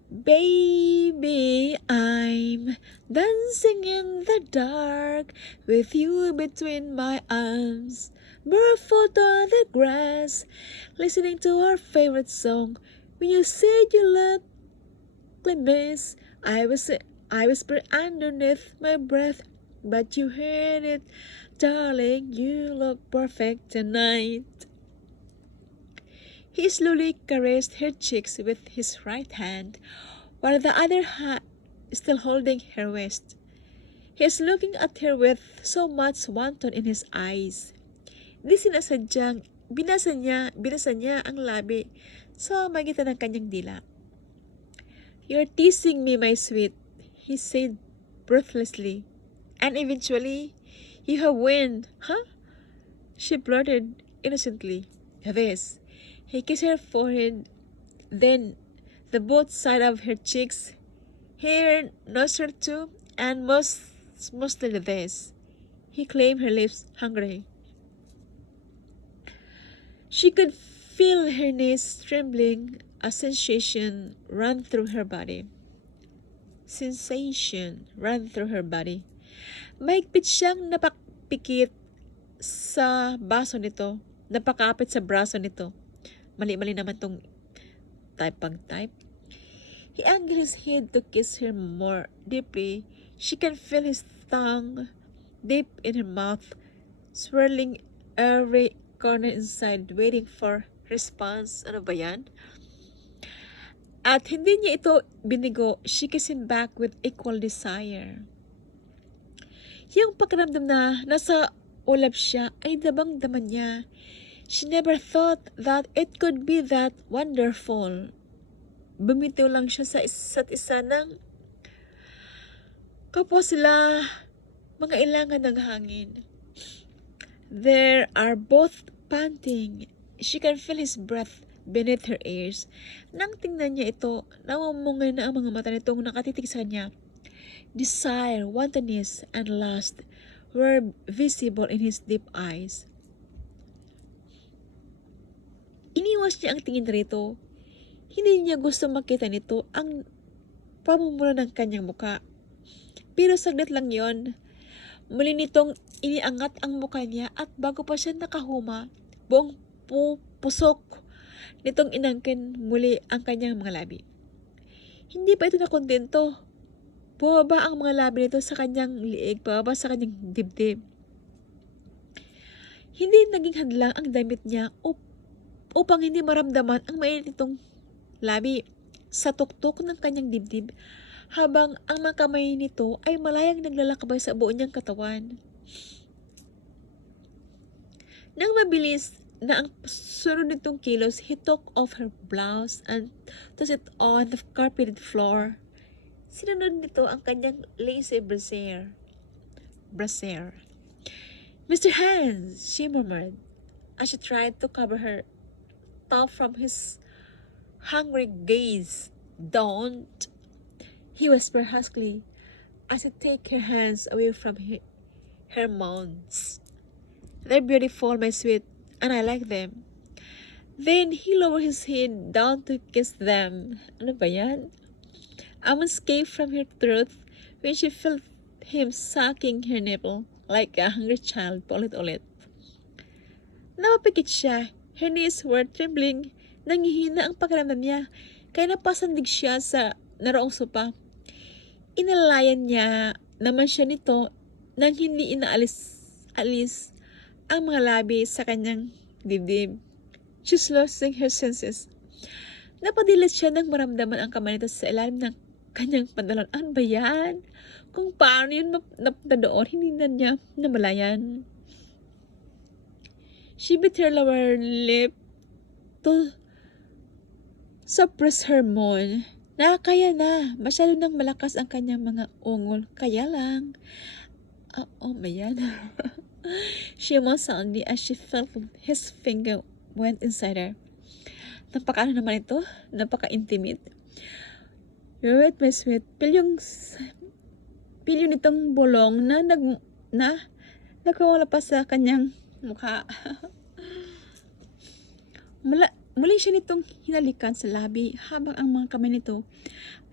Baby, I'm dancing in the dark with you between my arms, barefoot on the grass, listening to our favorite song. When you said you looked like this, I whispered underneath my breath, but you heard it, darling. You look perfect tonight. He slowly caressed her cheeks with his right hand, while the other hand still holding her waist. He is looking at her with so much wanton in his eyes. Di sinasadyang binasa niya ang labi sa magitan ng kanyang dila. You're teasing me, my sweet, he said breathlessly. And eventually, you have won, huh? She blurted innocently. This. He kissed her forehead, then the both sides of her cheeks, her nostril too, and mostly this. He claimed her lips hungry. She could feel her knees trembling, a sensation ran through her body. Mahigpit siyang napakapit sa braso nito. Mali-mali naman tong type. He angled his head to kiss her more deeply. She can feel his tongue deep in her mouth, swirling every corner inside, waiting for response. Ano ba yan? At hindi niya ito binigo, she kissed him back with equal desire. Yung pakiramdam na nasa ulap siya ay dabang-daman niya. She never thought that it could be that wonderful. Bumitiw lang siya sa isa't isa ng kapwa sila mga ilangan ng hangin. They are both panting. She can feel his breath beneath her ears. Nang tingnan niya ito, namumungay na ang mga mata nitong nakatitig sa kanya. Desire, wantonness, and lust were visible in his deep eyes. Iniwas niya ang tingin rito. Hindi niya gusto makita nito ang pamumula ng kanyang muka. Pero saglit lang yon. Muli nitong iniangat ang muka niya at bago pa siya nakahuma, buong pusok nitong inangkin muli ang kanyang mga labi. Hindi pa ito nakontento. Bumaba ang mga labi nito sa kanyang liig, pababa sa kanyang dibdib. Hindi naging hadlang ang damit niya upang hindi maramdaman ang mainit nitong labi sa tuktok ng kanyang dibdib habang ang mga kamay nito ay malayang naglalakbay sa buo niyang katawan. Nang mabilis na ang sunod nitong kilos, he took off her blouse and tossed it on the carpeted floor. Sinunod nito ang kanyang lacy brassiere. Mr. Hans, she murmured as she tried to cover her top from his hungry gaze. Don't, he whispered huskily as he took her hands away from her mounds. They're beautiful, my sweet, and I like them. Then he lowered his head down to kiss them. Ano ba yan? A moan escaped from her throat when she felt him sucking her nipple like a hungry child, paulit-ulit. Napapikit siya. Her knees were trembling. Nangihina ang pakiramdam niya. Kaya napasandig siya sa naroong sopa. Inalayan niya naman siya nito nang hindi alis ang mga labi sa kanyang dibdib. She's losing her senses. Napadilat siya nang maramdaman ang kamay nito sa ilalim ng kanyang pantalon. Ano ba yan? Kung paano yun napunta doon, hindi na niya namalayan. She bit her lower lip to suppress her moan. Nakakaya na. Masyado nang malakas ang kanyang mga ungol. Kaya lang. Oh ba yan? She moaned soundly as she felt his finger went inside her. Napaka-ano naman ito? Napaka-intimate. You're wet, my sweet. Pilyo nitong bolong na nagkawala pa sa kanyang mukha. Muli siya nitong hinalikan sa labi habang ang mga kamay nito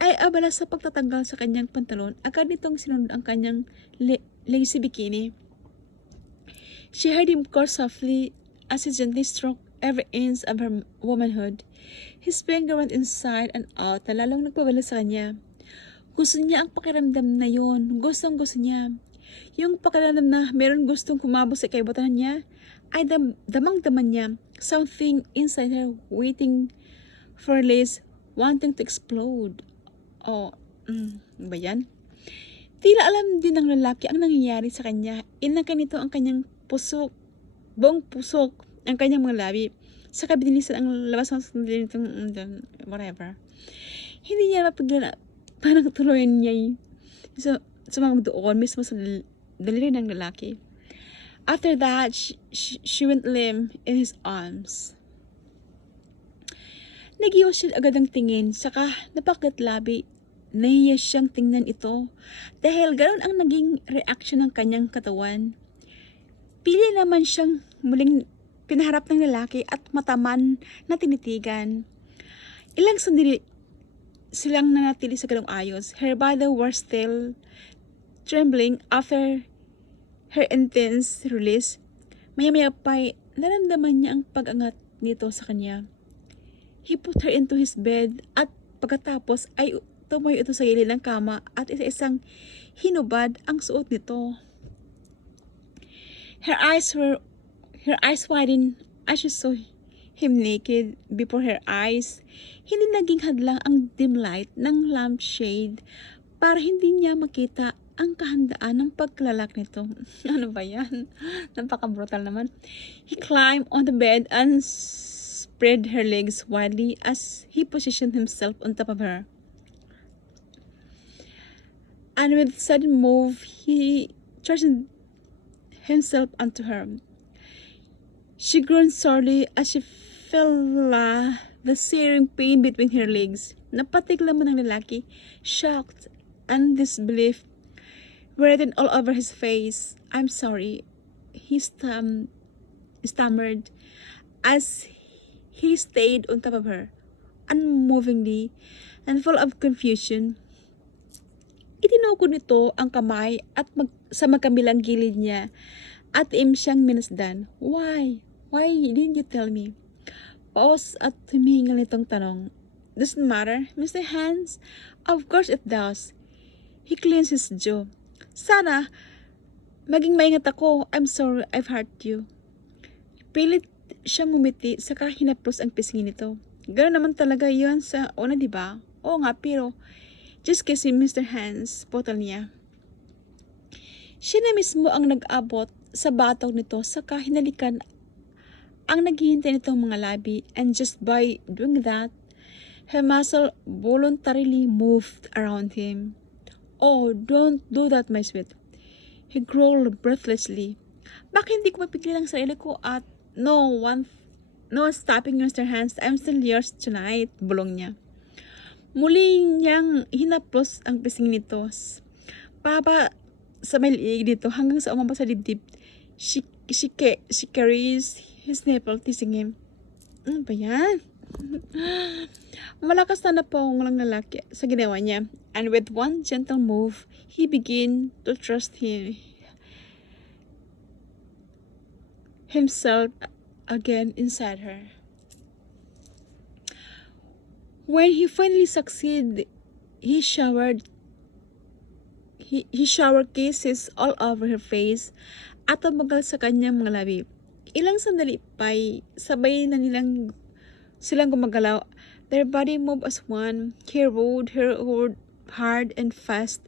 ay abala sa pagtatanggal sa kanyang pantalon. Agad nitong sinunod ang kanyang lacy bikini. She heard him curse softly as he gently stroked every inch of her womanhood. His finger went inside and out na lalong nagpabala sa kanya. Gusto niya ang pakiramdam na yon. Gustong-gusto niya. Yung pakiramdam na meron gustong kumabos sa kaibatan niya ay damang-daman niya. Something inside her waiting for release, wanting to explode. Ba yan? Tila alam din ng lalaki ang nangyayari sa kanya. Inangkan nito ang kanyang buong pusok, ang kanyang mga labi. Sa kabilisan ang labas ng sandali nitong whatever. Hindi niya mapigilan na parang tuloyin niya sumamag doon mismo sa daliri ng lalaki. After that, she went limp in his arms. Nagiwas siya agad ang tingin, saka napakatlabi. Nahiya siyang tingnan ito dahil ganoon ang naging reaction ng kanyang katawan. Pili naman siyang muling pinaharap ng lalaki at mataman na tinitigan. Ilang sandali silang nanatili sa ganong ayos. Her body was still trembling after her intense release. Maya-maya pa'y naramdaman niya ang pag-angat nito sa kanya. He put her into his bed at pagkatapos ay tumayo ito sa gilid ng kama at isa-isang hinubad ang suot nito. Her eyes widened as she saw him naked before her eyes. Hindi naging hadlang ang dim light ng lampshade para hindi niya makita ang kahandaan ng paglalak nito. Ano ba yan? Napaka-brutal naman. He climbed on the bed and spread her legs widely as he positioned himself on top of her. And with a sudden move, he thrust himself onto her. She groaned sorely as she felt the searing pain between her legs. Napatig naman ng lalaki, shocked and disbelief written all over his face. I'm sorry, he stammered as he stayed on top of her, unmovingly and full of confusion. Itinukod nito ang kamay at sa magkabilang gilid niya at siyang minasdan. Why? Why didn't you tell me? Pause at humihingal nitong tanong. Doesn't matter, Mr. Hans? Of course it does. He cleansed his jaw. Sana, maging maingat ako. I'm sorry I've hurt you. Pilit siyang ngumiti, saka hinaplos ang pisngi nito. Gano'n naman talaga yun sa una, diba? Oo nga, pero just kasi Mr. Hans, putol niya. Siya na mismo ang nag-abot sa batog nito, saka hinalikan ang naghihintay nitong mga labi, and just by doing that, her muscle voluntarily moved around him. Oh, don't do that, my sweet. He growled breathlessly. Bakit hindi ko mapigil ang sarili ko at no stopping you, Mr. Hans. I'm still yours tonight, bulong niya. Muli niyang hinaplos ang pising nito. Paba sa may liig dito hanggang sa umabot sa dibdib. She carries his nipple, teasing him. Ano ba yan? Malakas na napawang ng lalaki sa ginawa niya. And with one gentle move, he began to thrust himself again inside her. When he finally succeeded, he showered he showered kisses all over her face at tumagal sa kanyang mga labi. Ilang sandali pa'y sabay na silang gumagalaw. Their body moved as one. He rode her hard and fast.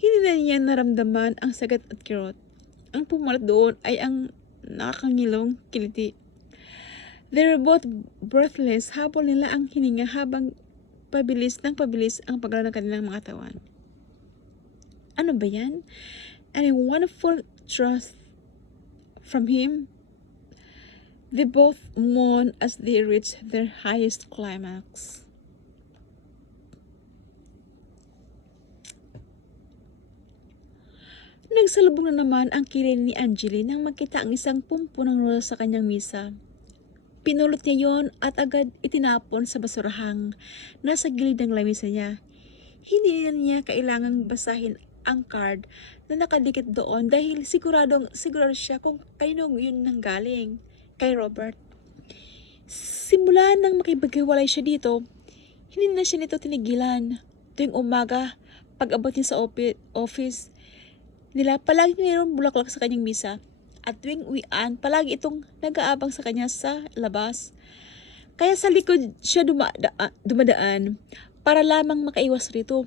Hindi na niya naramdaman ang sagat at kirot. Ang pumalat doon ay ang nakakangilong kiliti. They were both breathless habang nila ang hininga habang pabilis ang paggalaw ng kanilang mga tawan. Ano ba yan? And a wonderful trust from him. They both mourned as they reached their highest climax. Nagsalubong na naman ang kilay ni Angeli nang makita ang isang pumpo ng rosas sa kanyang misa. Pinulot niya yon at agad itinapon sa basurahang nasa gilid ng lamesa niya. Hindi na niya kailangang basahin ang card na nakadikit doon dahil sigurado siya kung kanino yun nanggaling, kay Robert. Simula nang makipaghiwalay siya dito, hindi na siya nito tinigilan. Tuwing umaga, pag-abot niya sa office nila, palagi mayroong bulaklak sa kanyang misa. At tuwing uwian, palagi itong nag-aabang sa kanya sa labas. Kaya sa likod siya dumadaan para lamang makaiwas rito.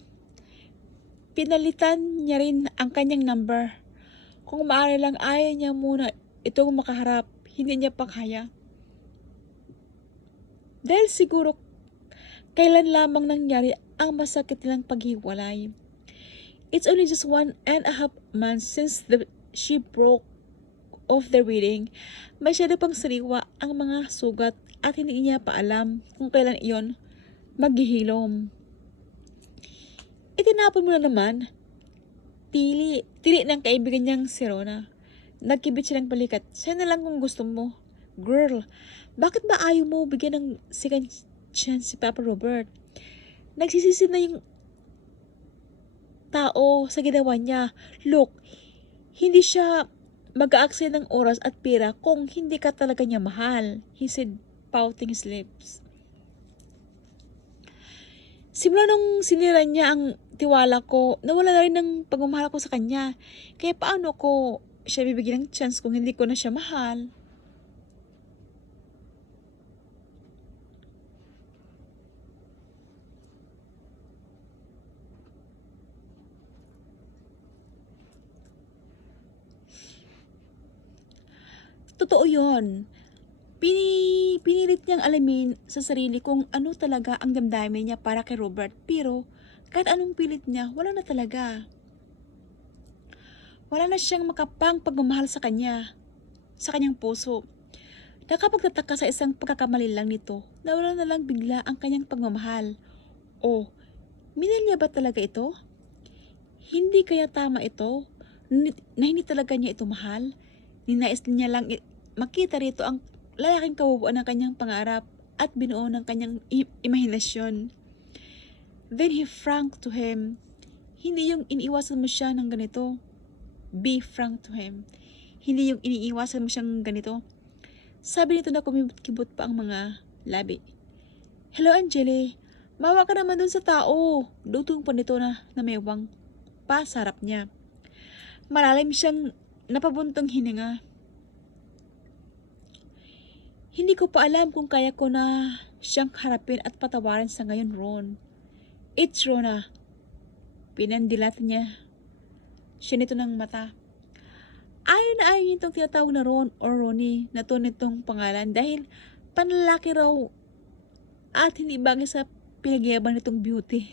Pinalitan niya rin ang kanyang number. Kung maaari lang ayaw niya muna itong makaharap, hindi niya pa kaya. Dahil siguro kailan lamang nangyari ang masakit nilang paghiwalay. It's only just 1.5 months since she broke off the reading. Masyado pang sariwa ang mga sugat at hindi niya pa alam kung kailan iyon maghihilom. Itinapon mo na naman. Tili ng kaibigan niyang si Rona. Nagkibit siya ng balikat. Siya na lang kung gusto mo. Girl, bakit ba ayaw mo bigyan ng second chance si Papa Robert? Nagsisisi na yung tao sa ginawa niya. Look, hindi siya mag-aaksaya ng oras at pera kung hindi ka talaga niya mahal, he said, pouting his lips. Simula nung sinira niya ang tiwala ko, nawala na rin ng pagmamahal ko sa kanya. Kaya paano ko siya bibigyan ng chance kung hindi ko na siya mahal? Totoo yun. Pinilit niyang alamin sa sarili kung ano talaga ang damdamin niya para kay Robert. Pero kahit anong pilit niya, wala na talaga. Wala na siyang makapang pagmamahal sa kanya, sa kanyang puso. Nakapagtataka sa isang pagkakamali lang nito, nawala na lang bigla ang kanyang pagmamahal. O, minahal niya ba talaga ito? Hindi kaya tama ito na hindi talaga niya ito mahal? Ninais niya lang makita rito ang lalaking kabubuan ng kanyang pangarap at binuo ng kanyang imahinasyon. Then he frank to him. Hindi yung iniiwasan mo siya ng ganito. Be frank to him. Hindi yung iniiwasan mo siyang ganito. Sabi nito na kumibot-kibot pa ang mga labi. Hello, Angeli. Mawa ka naman dun sa tao. Dutong pa nito na mewang pa sa harap niya. Malalim siyang napabuntong hininga. Hindi ko pa alam kung kaya ko na siyang harapin at patawarin sa ngayon, Ron. It's Rona. Pinandilat niya siya nito ng mata. Ayaw na ayaw niya itong tinatawag na Ron or Ronnie na to nitong pangalan dahil panlalaki raw at hindi bagay sa pinagyabang nitong beauty.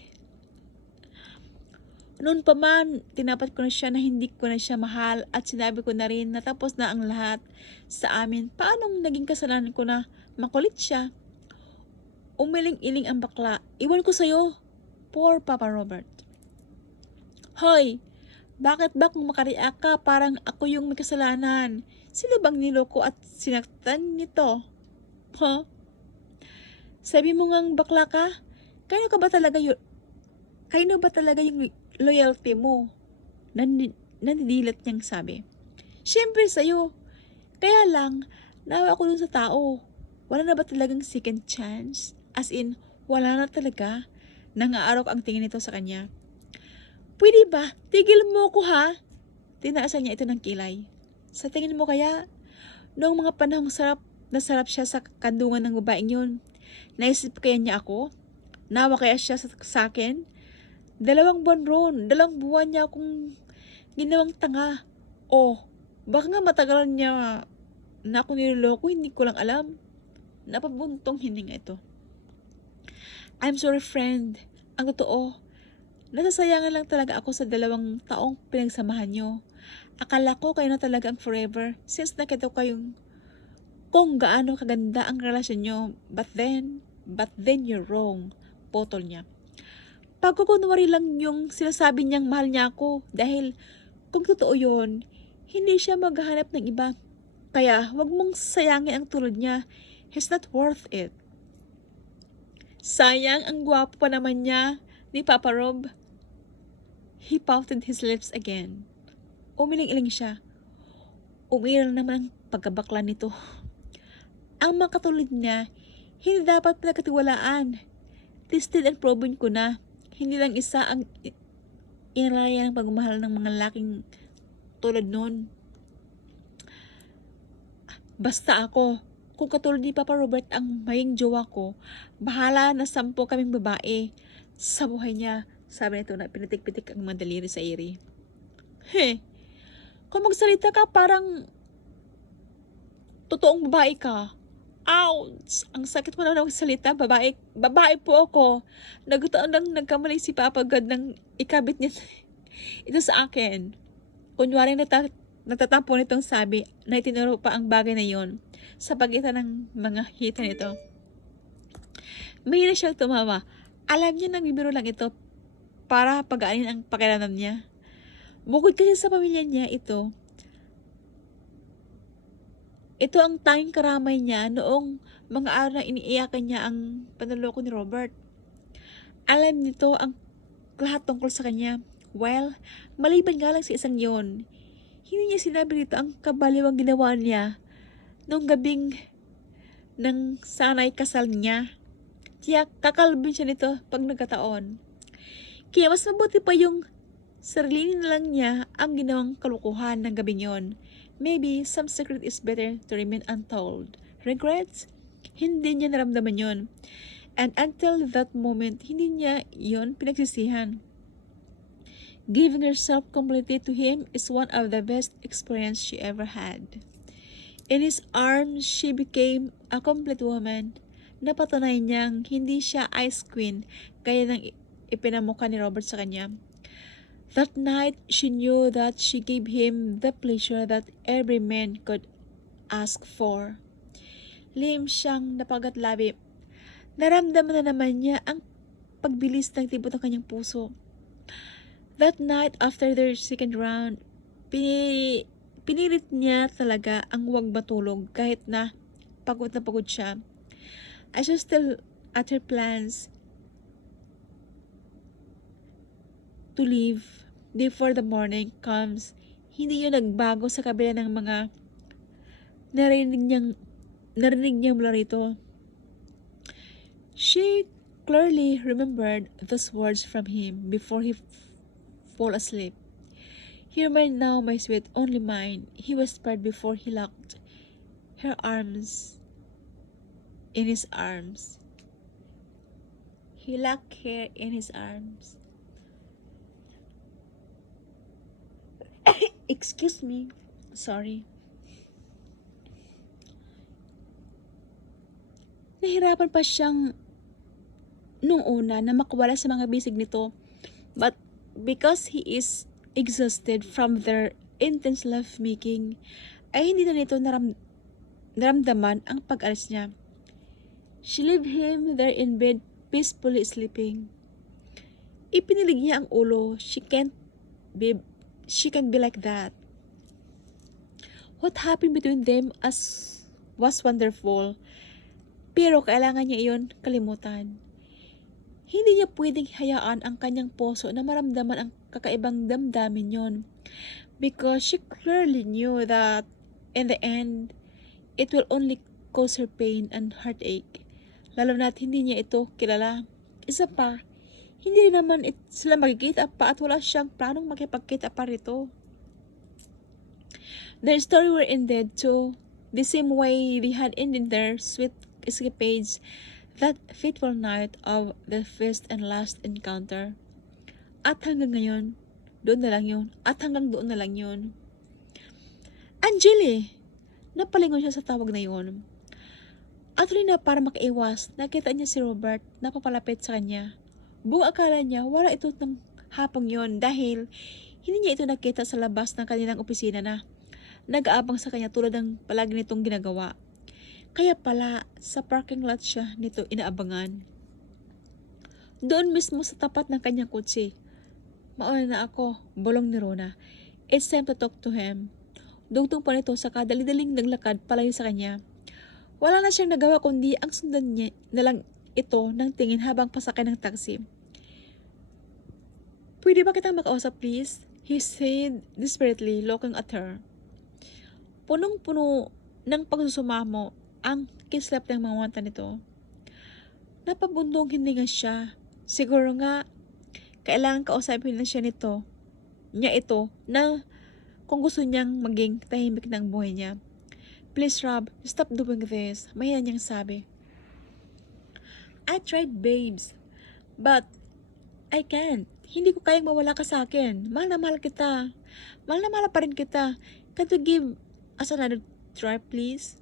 Noon pa man, tinapat ko na siya na hindi ko na siya mahal at sinabi ko na rin na tapos na ang lahat sa amin. Paanong naging kasalanan ko na makulit siya? Umiling-iling ang bakla. Iwan ko sa'yo. Poor Papa Robert. Hoy, bakit ba kung makariak ka parang ako yung may kasalanan? Sila bang niloko at sinaktan nito? Huh? Sabi mo ngang bakla ka? Kaya ba talaga yung loyalty mo? Nandidilat niyang sabi. Siyempre sa'yo. Kaya lang, Nawa ako dun sa tao. Wala na ba talagang second chance? As in, wala na talaga. Nangaarok ang tingin nito sa kanya. Pwede ba? Tigil mo ko ha? Tinaasan niya ito ng kilay. Sa tingin mo kaya, noong mga panahong sarap siya sa kandungan ng babaeng yun, naisip kaya niya ako? Nawa kaya siya sa akin? 2 buwan ron, 2 buwan niya akong ginawang tanga. Oh, baka nga matagalan niya na ako niloloko, hindi ko lang alam. Napabuntong hininga ito. I'm sorry friend, ang totoo, nasasayangan lang talaga ako sa 2 taong pinagsamahan niyo. Akala ko kayo na talaga ang forever since nakita ko kayong kung gaano kaganda ang relasyon niyo. But then you're wrong. Potol niya. Pagkukunwari lang yung sinasabi niyang mahal niya ako dahil kung totoo yun, hindi siya maghahanap ng iba. Kaya wag mong sayangin ang tulad niya. He's not worth it. Sayang, ang gwapo pa naman niya ni Papa Rob. He pouted his lips again. Umiling-iling siya. Umiral naman ang pagkabakla nito. Ang mga katulad niya, hindi dapat pinagkatiwalaan. Tested and proven ko na. Hindi lang isa ang inalaya ng pagmamahal ng mga laking tulad nun. Basta ako, kung katulad ni Papa Robert ang maging jowa ko, bahala na 10 kaming babae sa buhay niya. Sabi nito na pinitik-pitik ang mga daliri sa iri. Kung magsalita ka parang totoong babae ka. Ouch! Ang sakit mo na magsalita, babae po ako. Nagutaon lang nagkamali si Papa God nang ikabit niya ito sa akin. Kunwari natatampo nitong sabi na itinuro pa ang bagay na yon sa pagitan ng mga hita nito. Mahina siyang tumawa. Alam niya nagbibiro lang ito para pagaanin ang pakiramdam niya. Bukod kasi sa pamilya niya ito ang tanging karamay niya noong mga araw na iniiyakan niya ang panloloko ni Robert. Alam nito ang lahat tungkol sa kanya. Well, maliban nga lang sa isang yon, hindi niya sinabi dito ang kabaliwang ginawa niya noong gabing ng sanay kasal niya. Tiyak, kakalbin siya nito pag nagkataon. Kaya mas mabuti pa yung sarili na lang niya ang ginawang kalukuhan ng gabing yon. Maybe some secret is better to remain untold. Regrets? Hindi niya naramdaman yon. And until that moment, hindi niya yon pinagsisihan. Giving herself completely to him is one of the best experiences she ever had. In his arms, she became a complete woman. Napatunay niyang hindi siya ice queen kaya nang ipinamukha ni Robert sa kanya. That night, she knew that she gave him the pleasure that every man could ask for. Lihim siyang napagatlabi. Naramdaman na naman niya ang pagbilis ng tibot ng kanyang puso. That night, after their second round, pinilit niya talaga ang huwag matulog kahit na pagod siya. As she still at her plans to leave before the morning comes, hindi yun nagbago sa kabila ng mga narinig niyang mula rito. She clearly remembered those words from him before he fall asleep. Hear me now, my sweet, only mine, he whispered before he locked her arms in his arms. He locked her in his arms. Excuse me. Sorry. Nahirapan pa siyang nung una na makawala sa mga bisig nito. But because he is exhausted from their intense lovemaking, ay hindi na nito naramdaman ang pag-alis niya. She left him there in bed, peacefully sleeping. Ipinilig niya ang ulo. She can't be like that. What happened between them was wonderful. Pero kailangan niya iyon kalimutan. Hindi niya pwedeng hayaan ang kanyang puso na maramdaman ang kakaibang damdamin yon. Because she clearly knew that in the end, It will only cause her pain and heartache. Lalo na't hindi niya ito kilala. Isa pa, hindi rin naman sila magkikita pa at wala siyang planong makipagkita pa rito. Their story were ended too, the same way they had ended their sweet escapades that fateful night of the first and last encounter. At hanggang ngayon, doon na lang yun. At hanggang doon na lang yun. Angeli! Napalingon siya sa tawag na yun. At rin na para makaiwas, nakita niya si Robert na papalapit sa kanya. Buong akala niya, wala ito ng hapong yon dahil hindi niya ito nakita sa labas ng kanilang opisina na nag-aabang sa kanya tulad ng palagi nitong ginagawa. Kaya pala, sa parking lot siya nito inaabangan. Doon mismo sa tapat ng kanyang kotse. Mauna na ako, bulong ni Rona. It's time to talk to him. Dugtong pa nito sa kadali-daling naglakad palayo sa kanya. Wala na siyang nagawa kundi ang sundan niya na lang ito ng tingin habang pasakay ng taxi. Pwede ba kitang makausap please? He said desperately, looking at her. Punong-puno ng pagsusumamo ang kislap ng mga mata nito. Napabundong hininga siya. Siguro nga, kailangan kausapin na siya niya ito na kung gusto niyang maging tahimik ng buhay niya. Please Rob, stop doing this, mahina niyang sabi. I tried babes, but I can't. Hindi ko kayang mawala ka sa akin. Mahal na mahal kita. Mahal na mahal pa rin kita. Can't you give us another try please?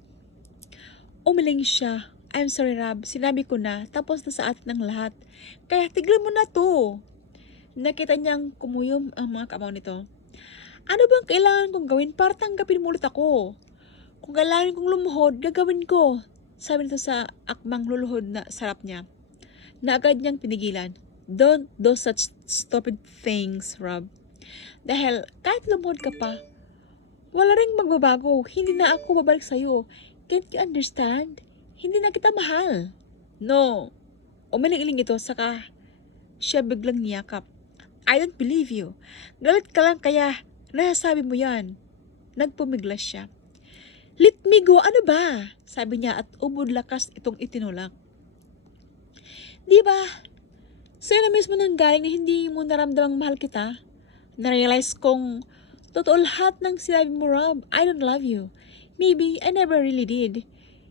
Umiling siya. I'm sorry Rob, sinabi ko na, tapos na sa atin ng lahat. Kaya tignan mo na to. Nakita niyang kumuyom ang mga kamao nito. Ano bang kailangan kong gawin para tanggapin mo ulit ako? Kung kailangan kong lumuhod, gagawin ko. Sabi nito sa akmang luluhod na sarap niya. Na agad niyang pinigilan. Don't do such stupid things, Rob. Dahil kahit lumuhod ka pa, wala ring magbabago. Hindi na ako babalik sa'yo. Can't you understand? Hindi na kita mahal. No. Umiling-iling ito, saka siya biglang niyakap. I don't believe you. Galit ka lang kaya nasasabi mo yan. Nagpumiglas siya. Let me go, ano ba? Sabi niya at ubod lakas itong itinulak. Di ba? Sa'yo na mismo nang galing na hindi mo naramdamang mahal kita. Na-realize kong totoo lahat ng sinabi mo, Rob. I don't love you. Maybe I never really did.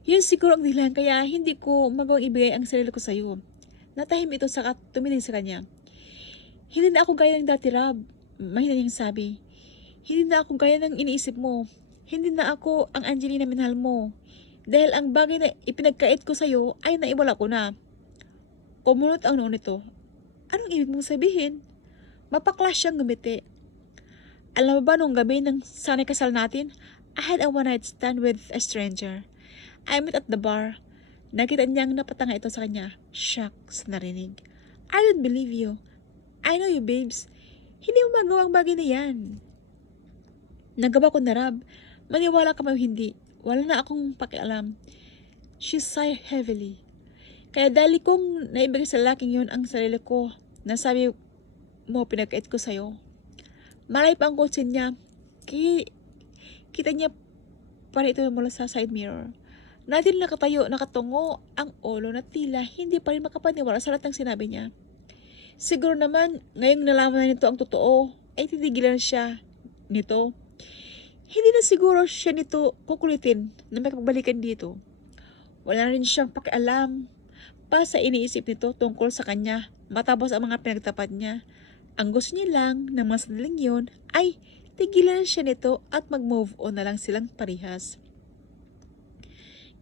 Yun siguro ang dahilan kaya hindi ko magawang ibigay ang sarili ko sa'yo. Natahim ito saka tumiling sa kanya. Hindi na ako gaya ng dati, Rob. Mahina niyang sabi. Hindi na ako gaya ng iniisip mo. Hindi na ako ang Angelina minahal mo. Dahil ang bagay na ipinagkait ko sa'yo ay naiwala ko na. Kumunot ang noon nito. Anong ibig mong sabihin? Mapaklas siyang gumiti. Alam mo ba nung gabi ng sanay kasal natin, I had a one-night stand with a stranger. I met at the bar. Nakita niyang napatanga ito sa kanya. Shucks, narinig. I don't believe you. I know you, babes. Hindi mo magawang bagay na yan. Nagawa ko na, Rob. Maniwala ka man hindi. Wala na akong pakialam. She sighed heavily. Kaya dali kong naibigay sa laking yun ang sarili ko. Nasabi mo, pinagkait ko sa'yo. Malay pa ang kotse niya. Kita niya pa rin ito mula sa side mirror. Natin nakatayo, nakatungo ang ulo na tila hindi pa rin makapaniwala sa lahat ng sinabi niya. Siguro naman, ngayong nalaman na nito ang totoo, ay titigilan siya nito. Hindi na siguro siya nito kukulitin na may pagbalikan dito. Wala na rin siyang pakialam pa sa iniisip nito tungkol sa kanya matapos ang mga pinagtapat niya. Ang gusto niya lang ng mga sandaling yun ay tigilan siya nito at mag-move on na lang silang parihas.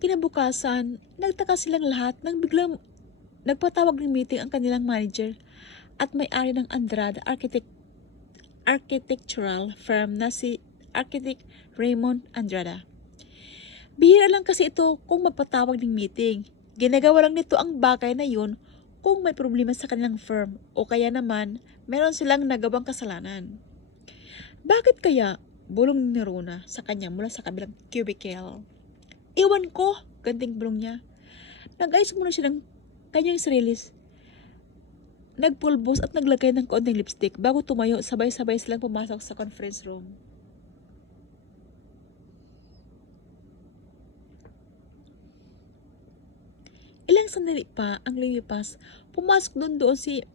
Kinabukasan, nagtaka silang lahat nang biglang nagpatawag ng meeting ang kanilang manager at may-ari ng Andrada architectural firm na si Architect Raymond Andrada. Bihira lang kasi ito kung magpatawag ng meeting. Ginagawa lang nito ang bagay na yun kung may problema sa kanilang firm o kaya naman meron silang nagawang kasalanan. Bakit kaya? Bulong ni Rona sa kanya mula sa kabilang cubicle. Iwan ko, ganting bulong niya. Nag-ayos muna siya ng kanyang sarilis. Nagpulbos at naglagay ng kaunting lipstick bago tumayo, sabay-sabay silang pumasok sa conference room. Ilang sandali pa ang lumipas, pumasok doon si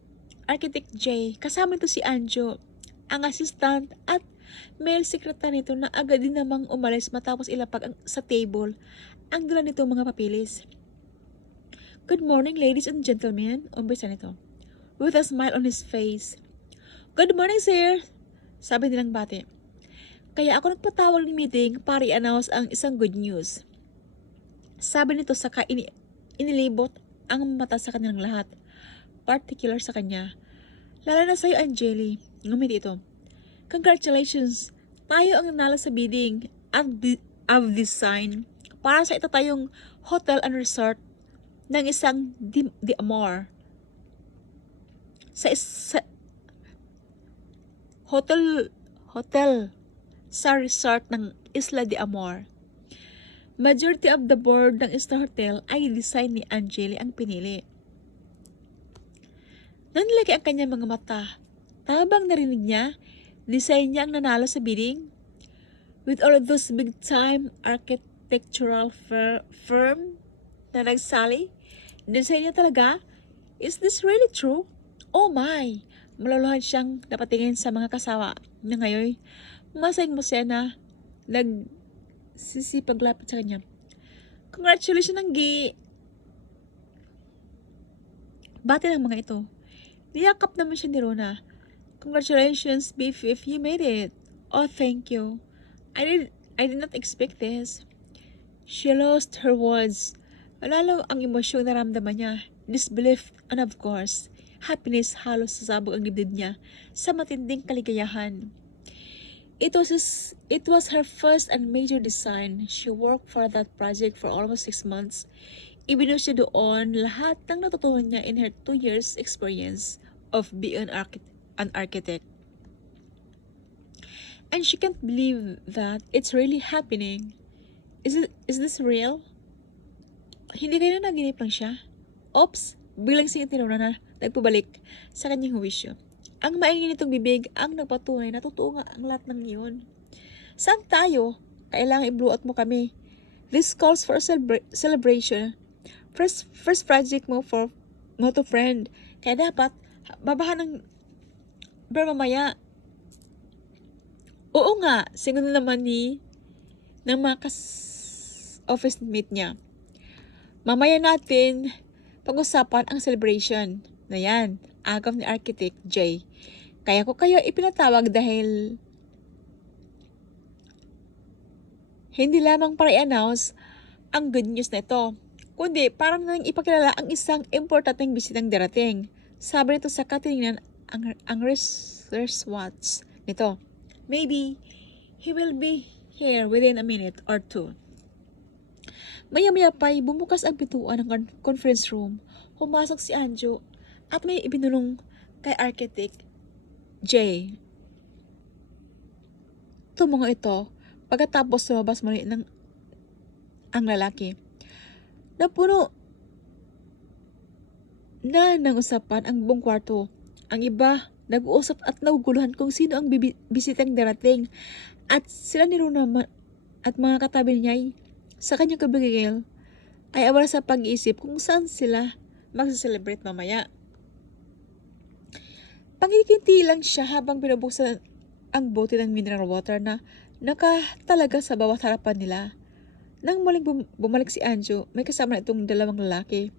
Architect J. Kasama nito si Anjo, ang assistant at male secretary nito na agad din namang umalis matapos ilapag sa table ang dala nito mga papilis. Good morning, ladies and gentlemen, umpisa nito, with a smile on his face. Good morning, sir, sabi nilang bati. Kaya ako nagpatawag ng meeting para i-announce ang isang good news. Sabi nito saka inilibot ang mata sa kanilang lahat, particular sa kanya. Lalo na sa'yo, Angeli, ngumiti ito. Congratulations! Tayo ang nanalo sa bidding of design para sa itatayong hotel and resort ng isang di Amor. Sa hotel sa resort ng Isla de Amor. Majority of the board ng Star Hotel ay design ni Angeli ang pinili. Nanlaki ang kanyang mga mata. Tabang narinig niya, design niya ang nanalo sa bidding. With all of those big-time architectural firm na nagsali, design niya talaga? Is this really true? Oh my! Maluluhan siyang napatingin sa mga kasawa na ngayon. Masayang-masaya na nagsisipaglapit sa kanya. Congratulations, Anggi! Bati ng mga ito. Niyakap naman siya ni Rona. Congratulations, Beef, if you made it. Oh, thank you. I did not expect this. She lost her words. Lalo ang emosyong naramdaman niya. Disbelief and of course, happiness halos sasabog ang dibdib niya sa matinding kaligayahan. It was her first and major design. She worked for that project for almost 6 months. Ibinuhos niya doon lahat ng natutunan niya in her 2 years experience of being an architect. And she can't believe that it's really happening. Is this real? Hindi kayo na naginip lang siya? Oops! Bilang singit ni Rona na nagpabalik sa kanyang huwisyo. Ang maingin nitong bibig ang nagpatunay na totoo nga ang lahat ng iyon. Saan tayo? Kailangan i-blow out mo kami. This calls for a celebration. First project mo to friend. Kaya dapat, babahan ng mamaya. Oo nga, singon na naman ng mga office mate niya. Mamaya natin pag-usapan ang celebration na yan, agam ni Architect J. Kaya ko kayo ipinatawag dahil hindi lamang para i-announce ang good news na ito, kundi para nang ipakilala ang isang importanteng bisitang darating. Sabi nito sa katiningnan ang wristwatch nito. Maybe he will be here within a minute or two. Maya-maya pa'y bumukas ang pintuan ng conference room. Pumasok si Anjo at may ibinulong kay Architect J. Tumungo ito pagkatapos lumabas muli ang lalaki. Napuno na ng usapan ang buong kwarto. Ang iba nag-uusap at naguguluhan kung sino ang bisitang darating at sila ni Rona at mga katabi niya sa kanyang kabigil ay awala sa pag-iisip kung saan sila mag-celebrate mamaya. Pangikinti lang siya habang binubuksan ang bote ng mineral water na nakatalaga sa bawat harapan nila. Nang muling bumalik si Anjo, may kasama na itong dalawang lalaki.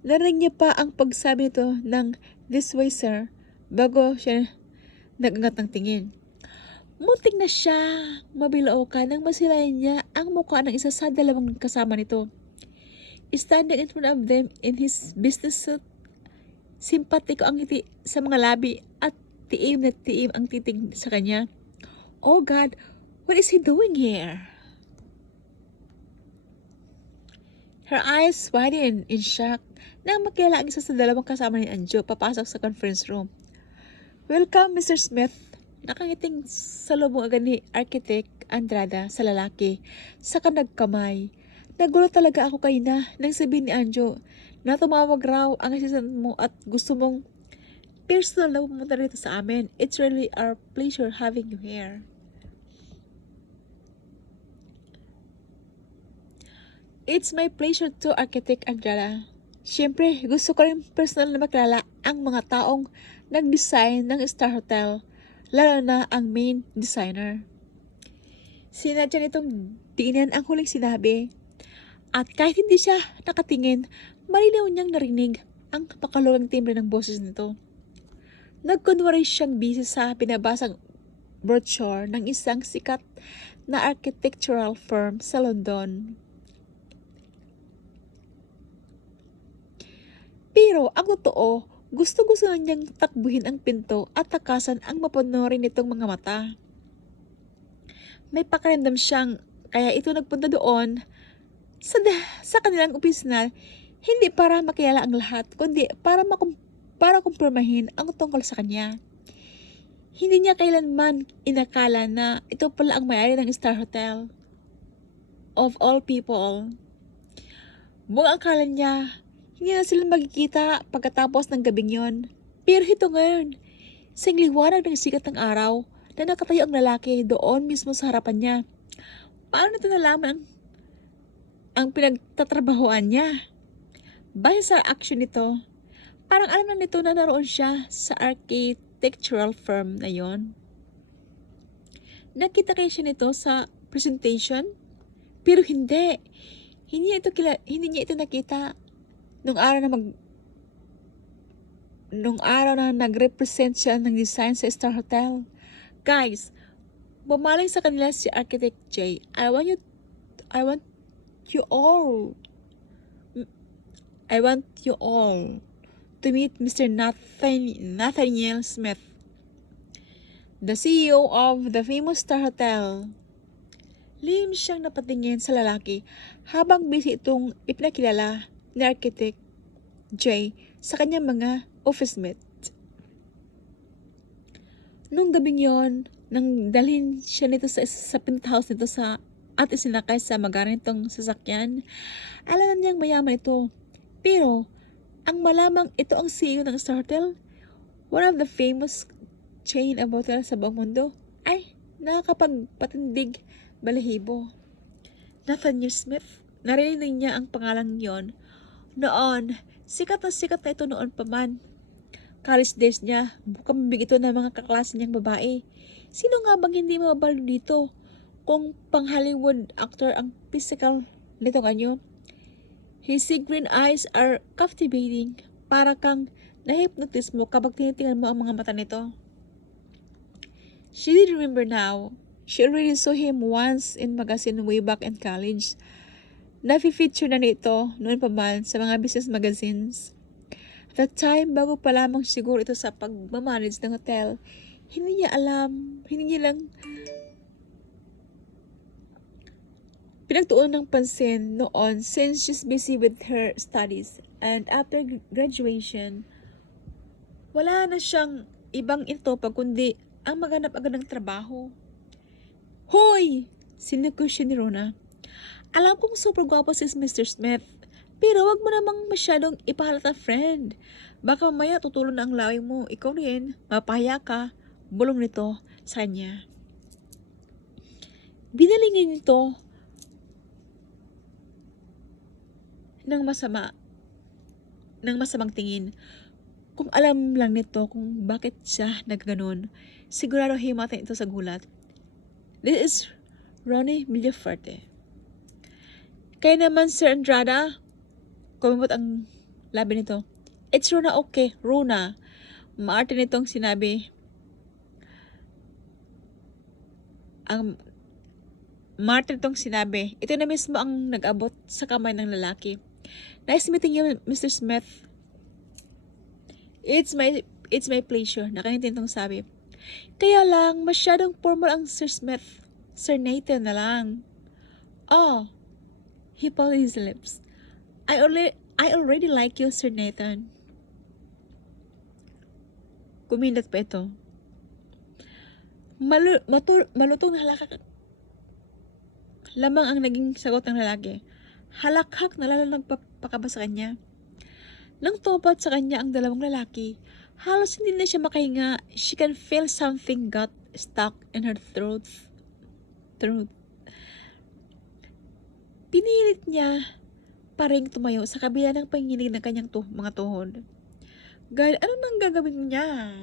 Narinig niya pa ang pagsabi nito ng "This way, sir," bago siya nagangat ng tingin. Muntik na siya mabilaukan nang masilayan niya ang mukha ng isa sa dalawang kasama nito. Standing in front of them in his business suit, simpatiko ang ngiti sa mga labi at tiim na tiim ang titig sa kanya. Oh God, what is he doing here? Her eyes widened in shock nang makilala ang isa sa dalawang kasama ni Anjo papasok sa conference room. Welcome, Mr. Smith. Nakangiting salubong agad ni Architect Andrada sa lalaki sa nagkamay. Nagulo talaga ako kayo na nang sabihin ni Anjo na tumawag raw ang assistant mo at gusto mong personal na pumunta rito sa amin. It's really our pleasure having you here. It's my pleasure to Architect Andrada. Siyempre, gusto ko rin personal na makilala ang mga taong nag-design ng Star Hotel, lalo na ang main designer. Sinadya nitong diinan ang huling sinabi, at kahit hindi siya nakatingin, malinaw niyang narinig ang pakalulang timbre ng boses nito. Nagkunwari siyang busy sa binabasang brochure ng isang sikat na architectural firm sa London. Pero ang totoo, gusto-gusto na niyang takbuhin ang pinto at takasan ang mapanurin nitong mga mata. May pakiramdam siyang kaya ito nagpunta doon sa kanilang opisina, hindi para makilala ang lahat, kundi para kumpirmahin ang tungkol sa kanya. Hindi niya kailanman inakala na ito pala ang may-ari ng Star Hotel. Of all people. Buong akala niya, hindi na sila magkikita pagkatapos ng gabing yon. Pero ito ngayon, sa liwanag ng sikat ng araw na nakatayo ang lalaki doon mismo sa harapan niya. Paano nito nalaman ang pinagtatrabahoan niya? Base sa action nito, parang alam na nito na naroon siya sa architectural firm na yon. Nakita kaya siya nito sa presentation? Pero hindi. Hindi niya ito nakita nung araw na nag-represent siya ng design sa Star Hotel. Guys, bumaling sa kanila si Architect Jay. I want you all to meet Mr. Nathaniel Smith, the CEO of the famous Star Hotel. Lihim siyang napatingin sa lalaki habang busy itong ipinakilala ni Architect Jay sa kanyang mga office mate. Nung gabing yon, nang dalhin siya nito sa penthouse nito at isinakay sa magaran nitong sasakyan, alam na niyang mayaman ito. Pero, ang malamang ito ang CEO ng Star Hotel, one of the famous chain of hotel sa buong mundo, ay nakakapagpatindig balahibo. Nathaniel Smith, narinig niya ang pangalang yon. Noon, sikat na ito noon pa man. College days niya, bukang bibig ito ng mga kaklase niyang babae. Sino nga bang hindi mababalo dito kung pang-Hollywood actor ang physical nitong anyo? His sea green eyes are captivating. Para kang nahipnotis mo kapag tinitingnan mo ang mga mata nito. She did remember now. She already saw him once in magazine way back in college. Nafi-feature na nito noon pa man sa mga business magazines. At that time, bago pa lamang siguro ito sa pagmamanage ng hotel, hindi niya lang pinagtuon ng pansin noon since she's busy with her studies. And after graduation, wala na siyang ibang intopag kundi ang maghanap agad ng trabaho. Hoy! Sinuko siya ni Rona. Alam kong super gwapo si Mr. Smith, pero wag mo namang masyadong ipahalata, friend. Baka mamaya tutulon na ang laway mo. Ikaw rin, mapahaya ka. Bulong nito sa kanya. Binalingin nito ng masamang tingin. Kung alam lang nito kung bakit siya nagganon, sigurado himatin ito sa gulat. This is Ronnie Villafuerte. Kaya naman, Sir Andrada, kumimot ang labi nito. It's Rona, okay, Rona. Maarte nitong sinabi. Ito na mismo ang nag-abot sa kamay ng lalaki. Nice meeting you, Mr. Smith. It's my pleasure. Nakangiti nitong sabi. Kaya lang, masyadong formal ang Sir Smith. Sir Nathan na lang. Oh, he pulled his lips. I already like you, Sir Nathan. Kumindat pa ito. Malutong na halakak. Lamang ang naging sagot ng lalaki. Halakhak na lalo nagpapakaba sa kanya. Nang tumapat sa kanya ang dalawang lalaki, halos hindi na siya makahinga. She can feel something got stuck in her throat. Pinilit niya pa ring tumayo sa kabila ng panginginig ng kanyang mga tuhod. God, ano nang gagawin niya?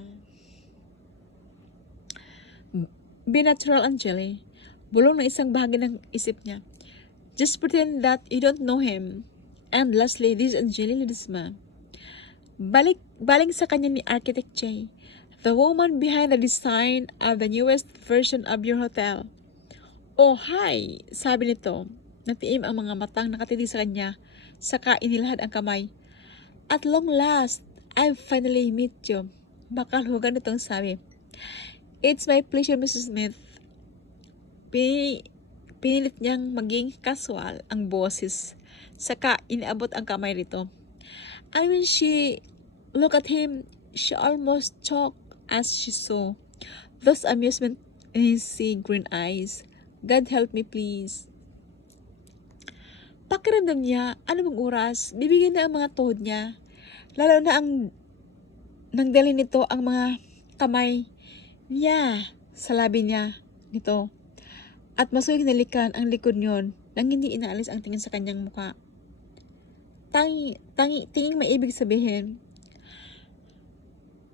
Be natural, Angeli. Bulong na isang bahagi ng isip niya. Just pretend that you don't know him. And lastly, this is Angeli Ledesma. Baling sa kanya ni Architect Jay, the woman behind the design of the newest version of your hotel. Oh, hi! Sabi nito. Natiim ang mga matang nakatitig sa kanya, saka inilahad ang kamay. At long last, I've finally met you. Makalhugan itong sabi. It's my pleasure, Mrs. Smith. Pinilit niyang maging casual ang boses, saka iniabot ang kamay rito. And when she looked at him, she almost choked as she saw those amusement in his green eyes. God help me, please. Pakiramdam niya, anumang oras, bibigyan na ang mga tuhod niya. Lalo na ang nangdali nito ang mga kamay niya sa labi niya nito. At masuwing nalikan ang likod niyon nang hindi inaalis ang tingin sa kanyang muka. Tinging may ibig sabihin.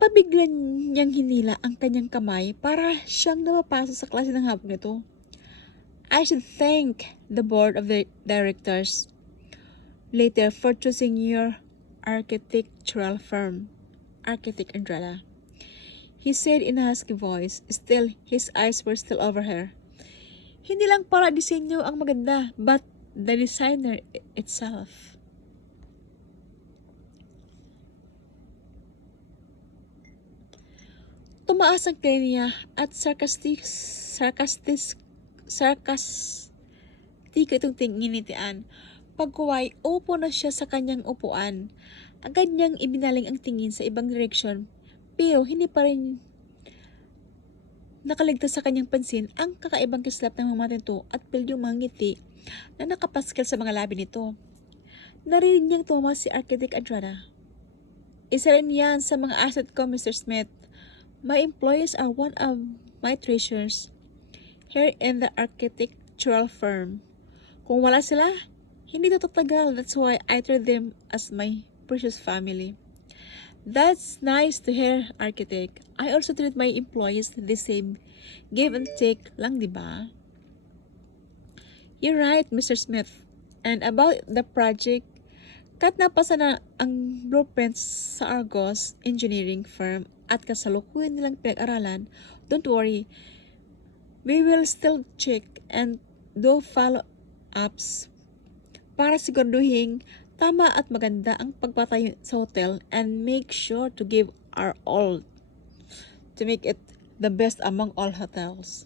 Pabiglan niyang hinila ang kanyang kamay para siyang napapasa sa klase ng hapon nito. I should thank the board of the directors later for choosing your architectural firm, Architect Andrada. He said in a husky voice. Still, his eyes were still over her. Hindi lang para disenyo ang maganda, but the designer itself. Tumaas ang kilay niya at sarkastik itong tinginitian. Pagkuway, upo na siya sa kanyang upuan. Agad niyang ibinaling ang tingin sa ibang direksyon, pero hindi pa rin nakaligtas sa kanyang pansin ang kakaibang kislap ng mga mata nito at pilyong mga ngiti na nakapaskil sa mga labi nito. Narinig niyang tumawa si Architect Andrada. Isa rin yan sa mga asset ko, Mr. Smith. My employees are one of my treasures here in the architectural firm. Kung wala sila, hindi ito tatagal. That's why I treat them as my precious family. That's nice to hear, Architect. I also treat my employees the same. Give and take lang, di ba? You're right, Mr. Smith. And about the project, napasa na ang blueprints sa Argos engineering firm at kasalukuyan nilang pinag-aralan. Don't worry. We will still check and do follow-ups para siguraduhin tama at maganda ang pagpatayo sa hotel and make sure to give our all to make it the best among all hotels.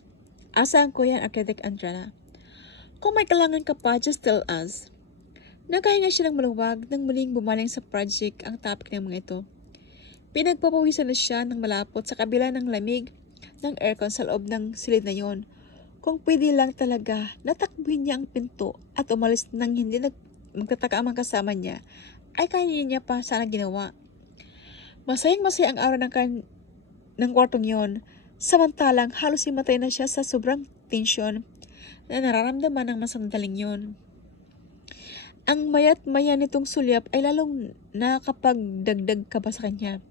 Asahan ko yan, Architect Andrada. Kung may kailangan ka pa, just tell us. Nagkahinga siya ng maluwag nang muling bumaling sa project ang topic ng mga ito. Pinagpapawisan na siya ng malapot sa kabila ng lamig ng aircon sa loob ng silid na yon. Kung pwede lang talaga, natakbuhin niya ang pinto at umalis nang hindi magtataka ang mga kasama niya, ay kaya niya pa sana ginawa. Masayang-masaya ang aura ng kwartong yon, samantalang halos himatay na siya sa sobrang tensyon na nararamdaman ng masandaling yon. Ang mayat-maya nitong sulyap ay lalong nakakapagdagdag kaba sa kanya.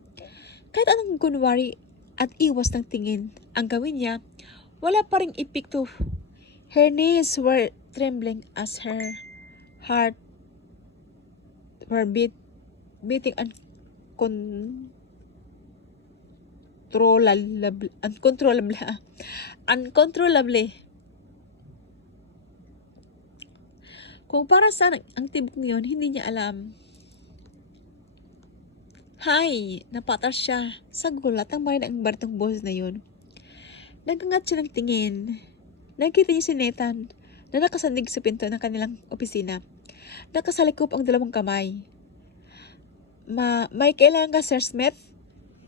Kahit anong kunwari at iwas ng tingin ang gawin niya, wala pa ring epekto. Her knees were trembling as her heart were beating uncontrollably. Kung para saan ang tibok niyon, hindi niya alam. Hay! Napatas siya. Sa gulat ang marinig ang baritong boses na yun. Nagangat siya ng tingin. Nakita niya si Nathan na nakasandig sa pinto ng kanilang opisina. Nakasalikop ang dalawang kamay. May kailangan ka, Sir Smith?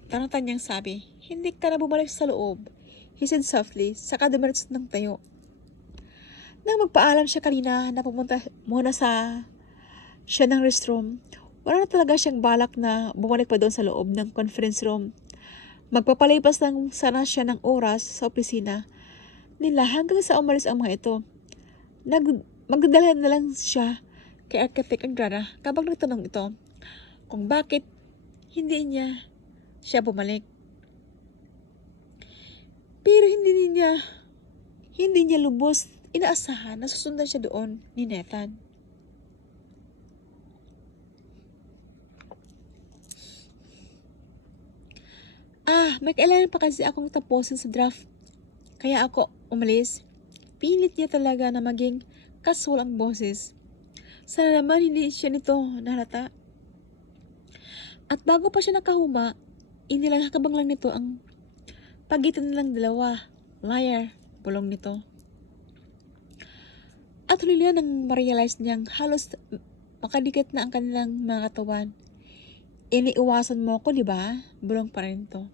Tanatan niyang sabi. Hindi ka na bumalik sa loob. He said softly, saka dumiretso ng tayo. Nang magpaalam siya kanina na pumunta muna siya ng restroom, wala na talaga siyang balak na bumalik pa doon sa loob ng conference room. Magpapalipas lang sana siya ng oras sa opisina nila hanggang sa umalis ang mga ito. magdadala na lang siya kay Architect Andrada kapag nagtanong ito kung bakit hindi niya siya bumalik. Pero hindi niya lubos inaasahan na susundan siya doon ni Nathan. May kailangan pa kasi akong tapusin sa draft. Kaya ako umalis. Pilit niya talaga na maging casual ang boses. Sana naman hindi siya nito nahalata. At bago pa siya nakahuma, inilangakabang lang nito ang pagitan nilang dalawa. Liar, bulong nito. At huli niya nang ma-realize niyang halos makadikit na ang kanilang mga katawan. Iniiwasan mo ko, di ba? Bulong pa rin ito.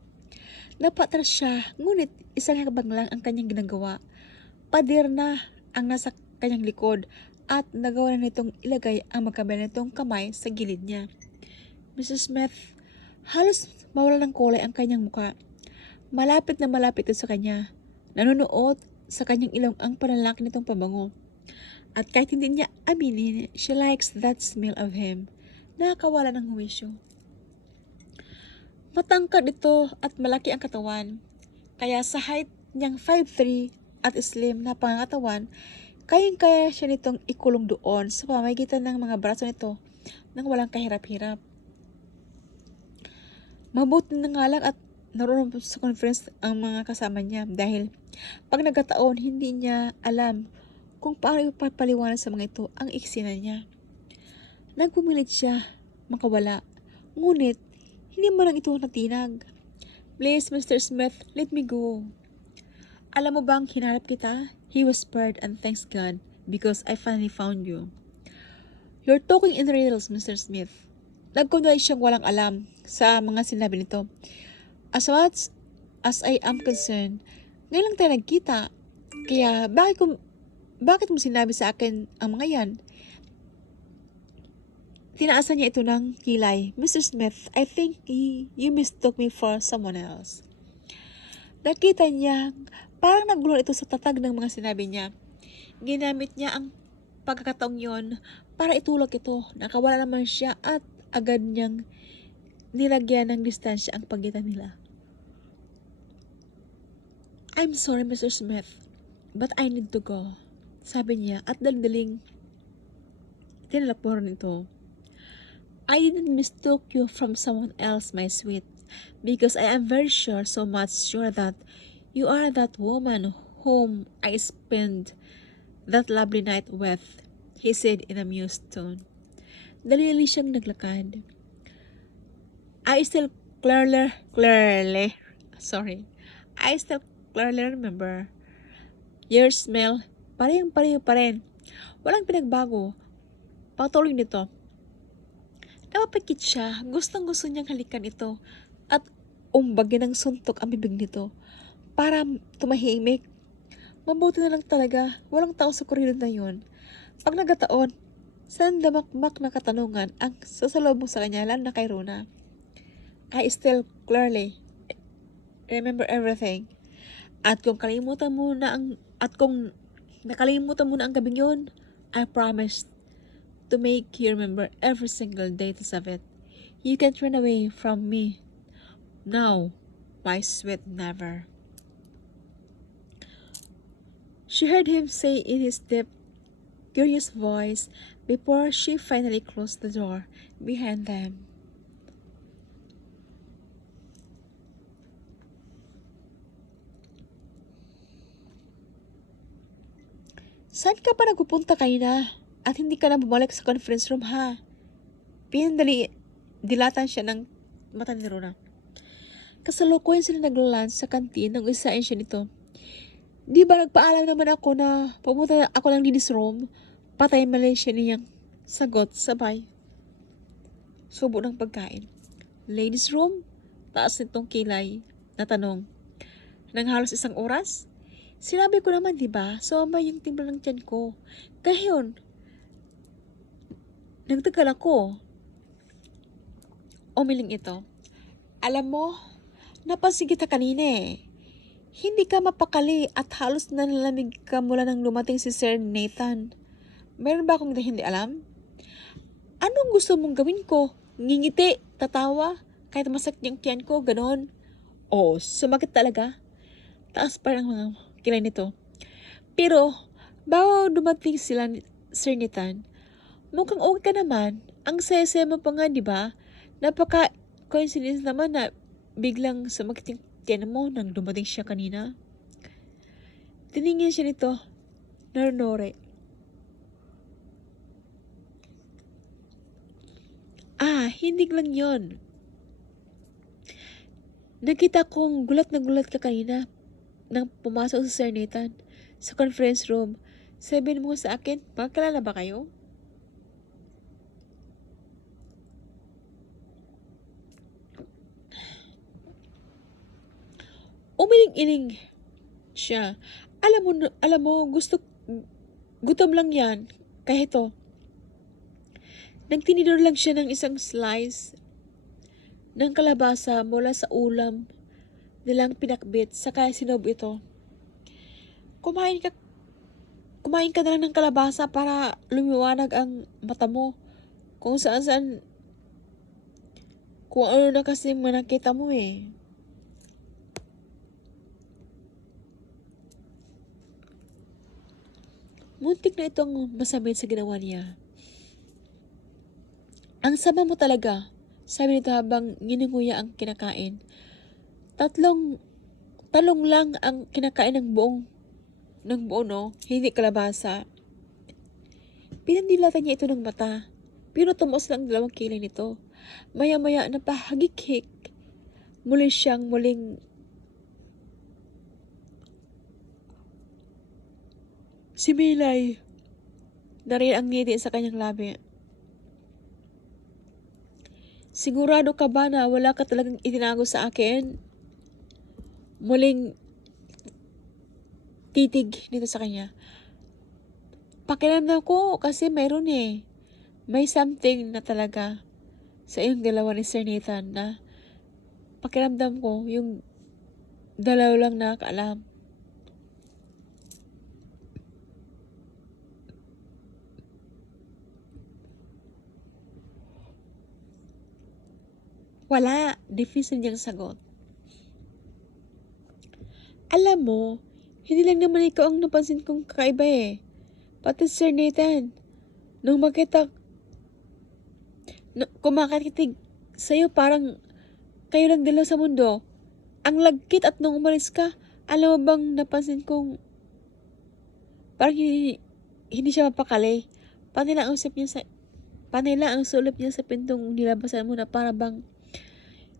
Napatras siya, ngunit isang hakbang lang ang kanyang ginagawa. Pader na ang nasa kanyang likod at nagawa na nitong ilagay ang magkabila nitong kamay sa gilid niya. Mrs. Smith, halos mawala ng kulay ang kanyang muka. Malapit na malapit ito sa kanya. Nanunuot sa kanyang ilong ang panlalaki nitong pabango. At kahit hindi niya aminin, she likes that smell of him. Nakakawala ng huwisyo. Matangkad ito at malaki ang katawan. Kaya sa height niyang 5'3" at slim na pangangatawan, kayang-kaya siya nitong ikulong doon sa pamamagitan ng mga braso nito nang walang kahirap-hirap. Mabuti na nga lang at naroon sa conference ang mga kasama niya dahil pag nagkataon hindi niya alam kung paano ipapaliwanag sa mga ito ang eksena niya. Nagpumilit siya makawala, ngunit hindi mo lang ito natinag. Please, Mr. Smith, let me go. Alam mo bang hinarap kita? He whispered, and thanks God, because I finally found you. You're talking in riddles, Mr. Smith. Nagkunwari siyang walang alam sa mga sinabi nito. As much as I am concerned, ngayon lang tayo nagkita. Kaya bakit mo sinabi sa akin ang mga yan? Tinaasan niya ito ng kilay. Mr. Smith, I think you mistook me for someone else. Nakita niya, parang nagulong ito sa tatag ng mga sinabi niya. Ginamit niya ang pagkakataong yon para itulak ito. Nakawala naman siya at agad niyang nilagyan ng distansya ang pagitan nila. I'm sorry, Mr. Smith, but I need to go. Sabi niya at daldaling tinalaporan ito. I didn't mistook you from someone else, my sweet, because I am very sure, so much sure that you are that woman whom I spent that lovely night with, he said in a amused tone. Dalili siyang naglakad. I still clearly remember your smell. Parehong-pareho pa rin. Walang pinagbago. Patuloy nito. Napapikit siya, gustong-gusto niyang halikan ito at umbagin ng suntok ang bibig nito para tumahimik. Mabuti na lang talaga, walang tao sa koridor na yun. Pag nagkataon, saan damakmak na katanungan ang sasalubong sa kanya lalo na kay Rona. I still clearly remember everything. At kung nakalimutan mo na ang gabing yun, I promised to make you remember every single detail of it. You can't run away from me. No, my sweet never. She heard him say in his deep, curious voice before she finally closed the door behind them. Saan ka pa nagpupunta kayo na? At hindi ka na bumalik sa conference room, ha? Dilatan siya ng mata ni Rona. Kasalukuyan sila naglalunch sa kantin nang isain siya nito. Di ba nagpaalam naman ako na pumunta ako ng ladies room? Patay Malaysia niyang sagot sabay. Subo ng pagkain. Ladies room? Taas nitong kilay na tanong. Nang halos 1 oras? Sinabi ko naman, di ba? Sumama yung timbang ng tiyan ko. Kaya yun, nagtagal ako. Umiling ito. Alam mo, napansin kita kanina eh. Hindi ka mapakali at halos nalalamig ka mula nang lumating si Sir Nathan. Meron ba akong hindi alam? Anong gusto mong gawin ko? Ngingiti, tatawa, kahit masakit yung tiyan ko, ganon. Oo, sumakit talaga. Taas pa ang mga kilay nito. Pero, bago dumating sila ni Sir Nathan, mukhang okay ka naman. Ang saya-saya mo pa nga, di ba? Napaka-coincidence naman na biglang sumakit yung tiyan mo nang dumating siya kanina. Tiningin siya nito, narunore. Hindi lang yon. Nakita kong gulat na gulat ka kanina nang pumasok si Sir Nathan sa conference room. Sabihin mo sa akin, magkalala ba kayo? Umiling-iling siya. Alam mo, gutom lang yan. Kahit ito. Nagtinidor lang siya ng isang slice ng kalabasa mula sa ulam nilang pinakbit, saka sinob ito. Kumain ka na lang ng kalabasa para lumiwanag ang mata mo. Kung saan, kung ano na kasi manakita mo eh. Muntik na itong masamit sa ginawa niya. Ang sama mo talaga, sabi nito habang gininguya ang kinakain. Talong lang ang kinakain ng buo no, hindi kalabasa. Pinandilatan niya ito ng mata, pero tumaas lang ang dalawang kilay nito. Maya-maya napahagik-hik. Muli siyang muling similay na rin ang ngiti sa kanyang labi. Sigurado ka ba na wala ka talagang itinago sa akin? Muling titig nito sa kanya. Pakiramdam ko kasi mayroon eh. May something na talaga sa iyong dalawa ni Sir Nathan na pakiramdam ko yung dalaw lang nakakaalam. Wala, difficile niyang sagot. Alam mo, hindi lang naman ikaw ang napansin kong kakaiba eh. Pati Sir Nathan, nung kumakakitig sa'yo parang kayo lang dalawa sa mundo. Ang lagkit at nung umalis ka, alam mo bang napansin kong parang hindi siya mapakali. Panila ang sulip niya sa pintong nilabasan mo na para bang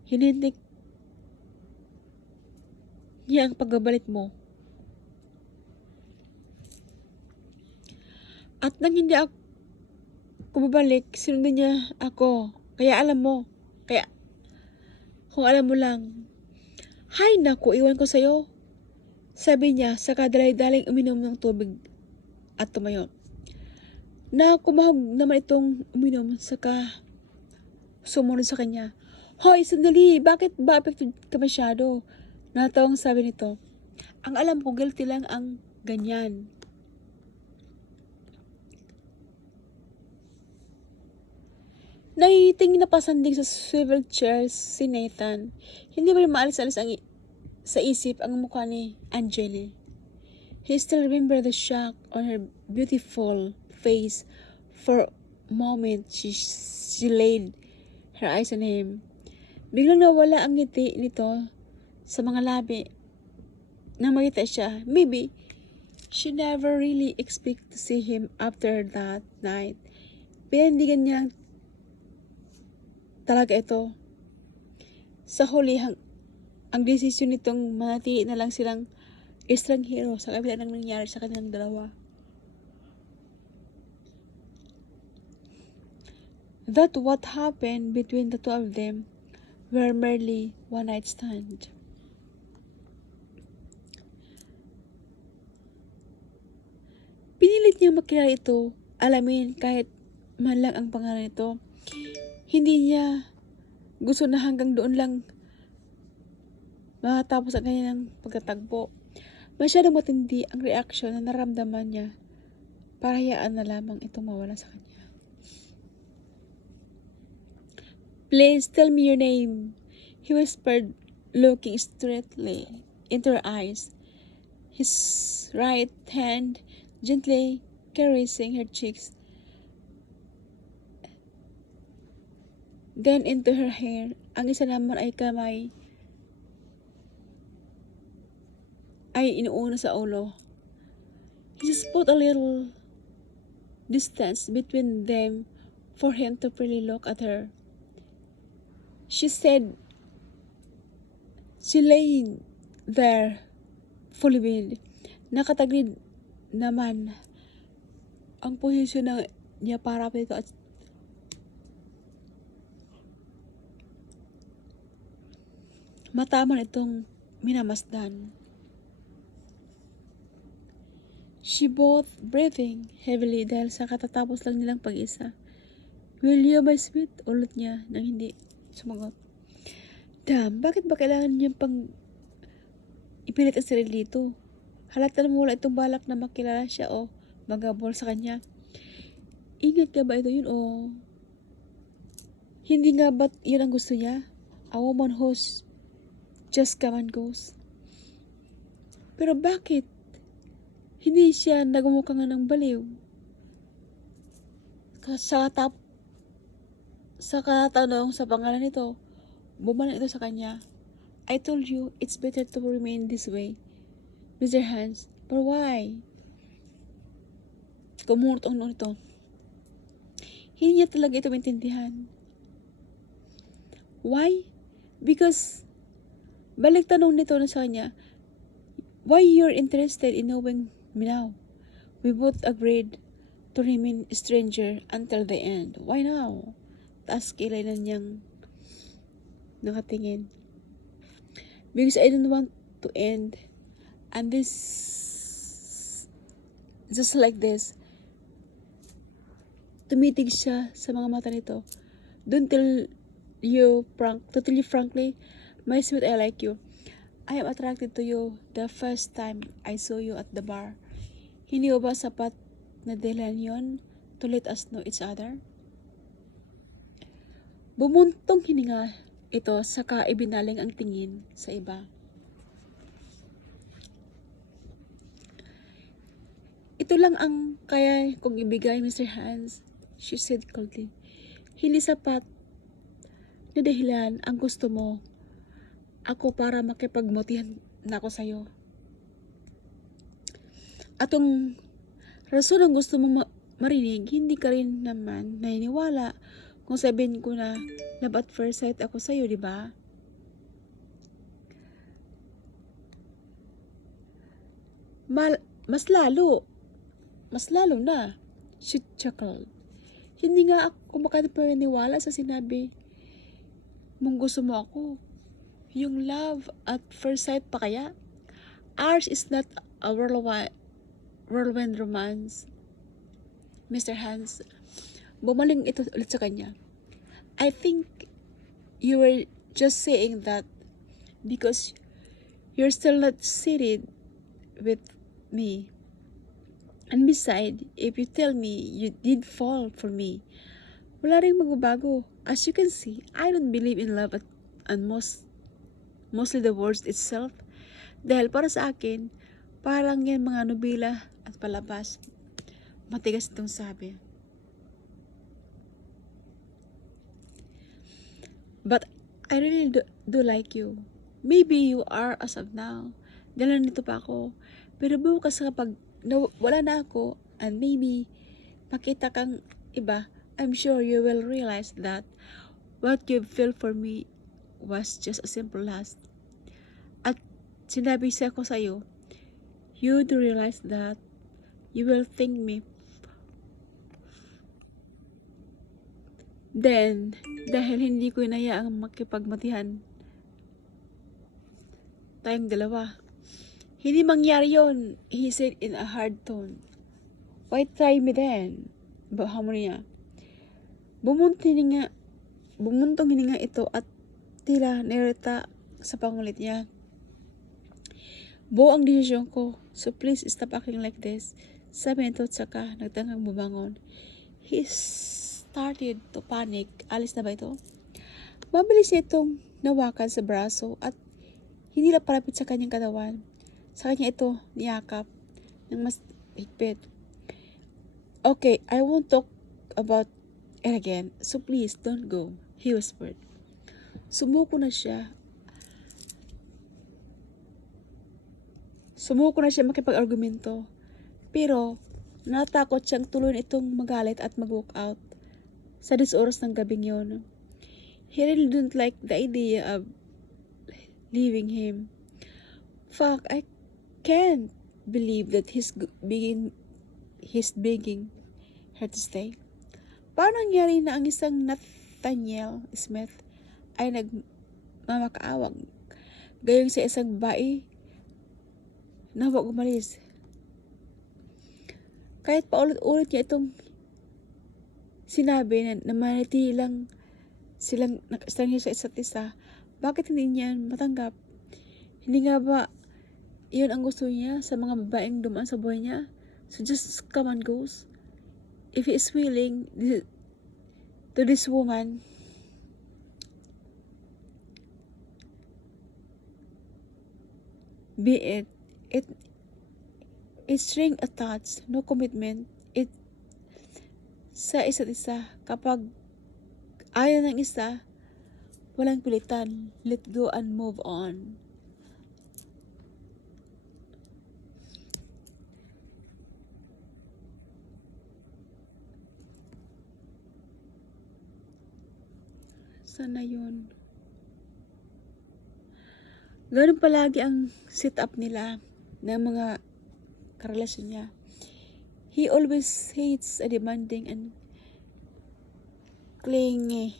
hinintik niya ang pagbabalik mo. At nang hindi ako babalik, sinundan niya ako. Kung alam mo lang, hay naku, iwan ko sa'yo. Sabi niya, saka dalay-daling uminom ng tubig at tumayo. Na kumahog naman itong uminom, saka sumunod sa kanya. Hoy, sandali, bakit ba affected ka masyado? Natawang sabi nito. Ang alam ko, guilty lang ang ganyan. Naiting napasanding sa swivel chair si Nathan. Hindi pa rin maalis-alis sa isip ang mukha ni Angeli. He still remembered the shock on her beautiful face. For a moment, she laid her eyes on him. Biglang nawala ang ngiti nito sa mga labi. Nang makita siya, maybe she never really expected to see him after that night. Pinandigan niya talaga ito. Sa huli, ang desisyon nitong manatili na lang silang estranghero sa kabila ng nangyari sa kanilang dalawa. That what happened between the two of them were merely one night stand. Pinilit niyang makilala ito, alamin kahit man lang ang pangalan nito. Hindi niya gusto na hanggang doon lang matapos ang kanyang pagtatagpo. Masyadong matindi ang reaksyon na naramdaman niya para hayaan na lamang itong mawala sa kanya. Please tell me your name, he whispered, looking straightly into her eyes, his right hand gently caressing her cheeks, then into her hair. Ang isa naman ay kamay ay inuuna sa ulo. He just put a little distance between them for him to freely look at her. She said, she lay there, fully bathed. Nakatagrid naman ang posisyon niya para dito at mataman itong minamasdan. She both breathing heavily dahil sa katatapos lang nilang pag-isa. Will you, my sweet? Ulit niya nang hindi sumagot. Damn, bakit ba kailangan niyang pang ipilit ang sarili dito? Halata na mula itong balak na makilala siya o magabol sa kanya. Ingat ka ba ito yun o hindi nga ba't yun ang gusto niya? A woman who's just come and goes. Pero bakit? Hindi siya nagmumukha nga ng baliw. Sa katanong sa pangalan nito, bumalik ito sa kanya. I told you, it's better to remain this way, Mr. Hans. But why? Kumunot ang noon ito. Hindi niya talaga ito maintindihan. Why? Because, balik tanong nito na sa kanya, why you're interested in knowing me now? We both agreed to remain stranger until the end. Why now? Taas kilay na niyang nakatingin. Because I don't want to end. And this, just like this, tumitig siya sa mga mata nito. Don't tell you, to tell you frankly, my sweet, I like you. I am attracted to you the first time I saw you at the bar. Hindi ba sapat na dahilan yon to let us know each other? Bumuntong hininga ito saka ibinaling ang tingin sa iba. Ito lang ang kaya kong ibigay, Mr. Hans, she said coldly. Hindi sapat na dahilan ang gusto mo ako para makipagmutihan na ako sa'yo. Atong rason ang gusto mo marinig, hindi ka rin naman naniniwala kung sabihin ko na love at first sight ako sa'yo, di ba? Mas lalo na, she chuckled. Hindi nga ako makapaniwala sa sinabi mong gusto mo ako. Yung love at first sight pa kaya? Ours is not a whirlwind romance. Mr. Hans, bumaling ito ulit sa kanya. I think you were just saying that because you're still not seated with me. And beside, if you tell me you did fall for me, wala rin magbabago. As you can see, I don't believe in love and mostly the words itself. Dahil para sa akin, parang yan mga nobela at palabas. Matigas itong sabi. But I really do like you. Maybe you are as of now. Dahil nandito pa ako. Pero bukas kapag wala na ako and maybe makita kang iba, I'm sure you will realize that what you feel for me was just a simple lust. At sinabi siya ko sa'yo, you do realize that you will thank me. Then, dahil hindi ko inayaang makipagmatihan tayong dalawa. Hindi mangyari yon, he said in a hard tone. Why try me then? Harmonia. Bumuntong hininga ito at tila nirita sa pangulit niya. Buo ang desisyon ko, so please stop acting like this. Sabi nito tsaka nagtangkang bumangon. He started to panic. Alis na ba ito? Mabilis niya itong nawakan sa braso at hindi na palapit sa kanyang katawan. Sa kanya ito niyakap ng mas higpit. Okay, I won't talk about it again, so please don't go, he whispered. Sumuko na siya. Sumuko na siya makipag-argumento. Pero natakot siyang tuloy itong magalit at mag-walk out sa oras ng gabing yon. He really didn't like the idea of leaving him. Fuck, I can't believe that he's begging her to stay. Paano nangyari na ang isang Nathaniel Smith ay nagmamakaawag gayong sa isang babae na huwag umalis? Kahit paulit-ulit niya itong sinabi na manatili lang silang nakastrangyo sa isa't isa, bakit hindi niya matanggap? Hindi nga ba iyon ang gusto niya sa mga babaeng dumaan sa buhay niya? So just come and goes. If he is willing to this woman, be it string attached, no commitment, it sa isa't isa. Kapag ayaw ng isa, walang pilitan. Let go and move on. Sana yun. Ganun palagi ang sit-up nila ng mga karelasyon niya. He always hates a demanding and clingy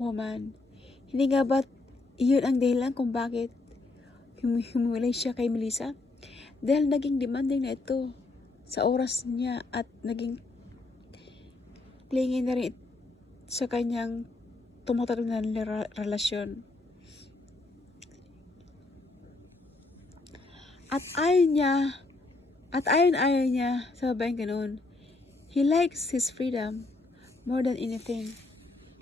woman. Hindi nga ba't iyon ang dahilan kung bakit humiwalay siya kay Melissa? Dahil naging demanding na ito sa oras niya at naging clingy na rin sa kanyang tumatagal na relasyon. At ayaw niya sa babaeng ganun. He likes his freedom more than anything.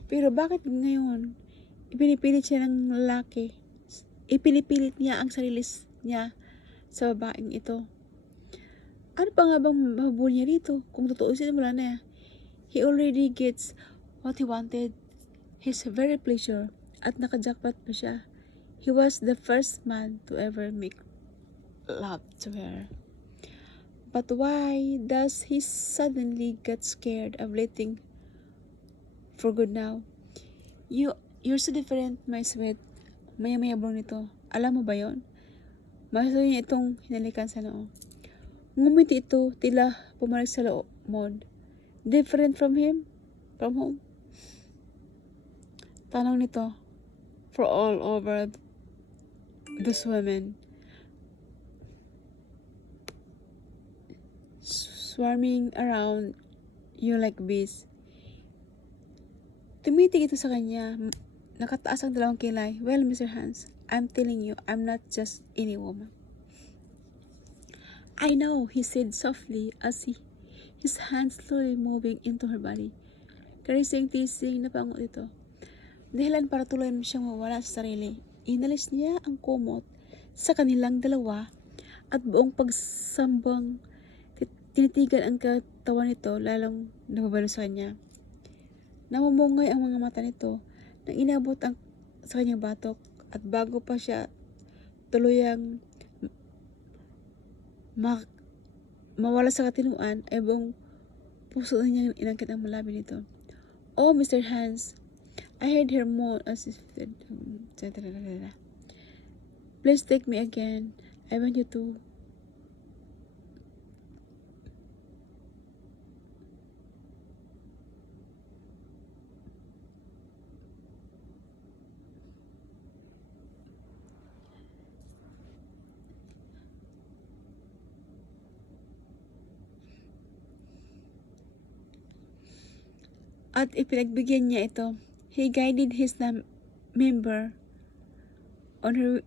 Pero bakit ngayon, ipinipilit siya ng lalaki? Ipinipilit niya ang sarili niya sa babaeng ito. Ano pa nga bang mabubuo niya dito? Kung totoo simula na, he already gets what he wanted. His very pleasure at nakajackpot pa siya. He was the first man to ever make love to her. But why does he suddenly get scared of letting for good now? You're so different, my sweet. Maya-mayabang nito. Alam mo ba yon? Maso niya itong hinalikan sa noo. Ngumiti ito, tila pumalik sa loomod. Different from him? From whom? Tanong nito. For all over those women. Swarming around you like bees. Tumitig ito sa kanya. Nakataas ang dalawang kilay. Well, Mr. Hans, I'm telling you, I'm not just any woman. I know, he said softly as his hands slowly moving into her body. Karising-tising na pangot ito. Dahilan para tuloy siyang mawala sa sarili. Inalis niya ang kumot sa kanilang dalawa at buong pagsambang tinitigan ang katawan nito lalong nababalo sa kanya. Namumungay ang mga mata nito nang inabot sa kanyang batok at bago pa siya tuluyang mawala sa katinuan ay buong puso niya inangkit ang malabi nito. Oh, Mr. Hans, I heard her moan as if please take me again. I want you to. At ipinagbigyan niya ito. He guided his member on her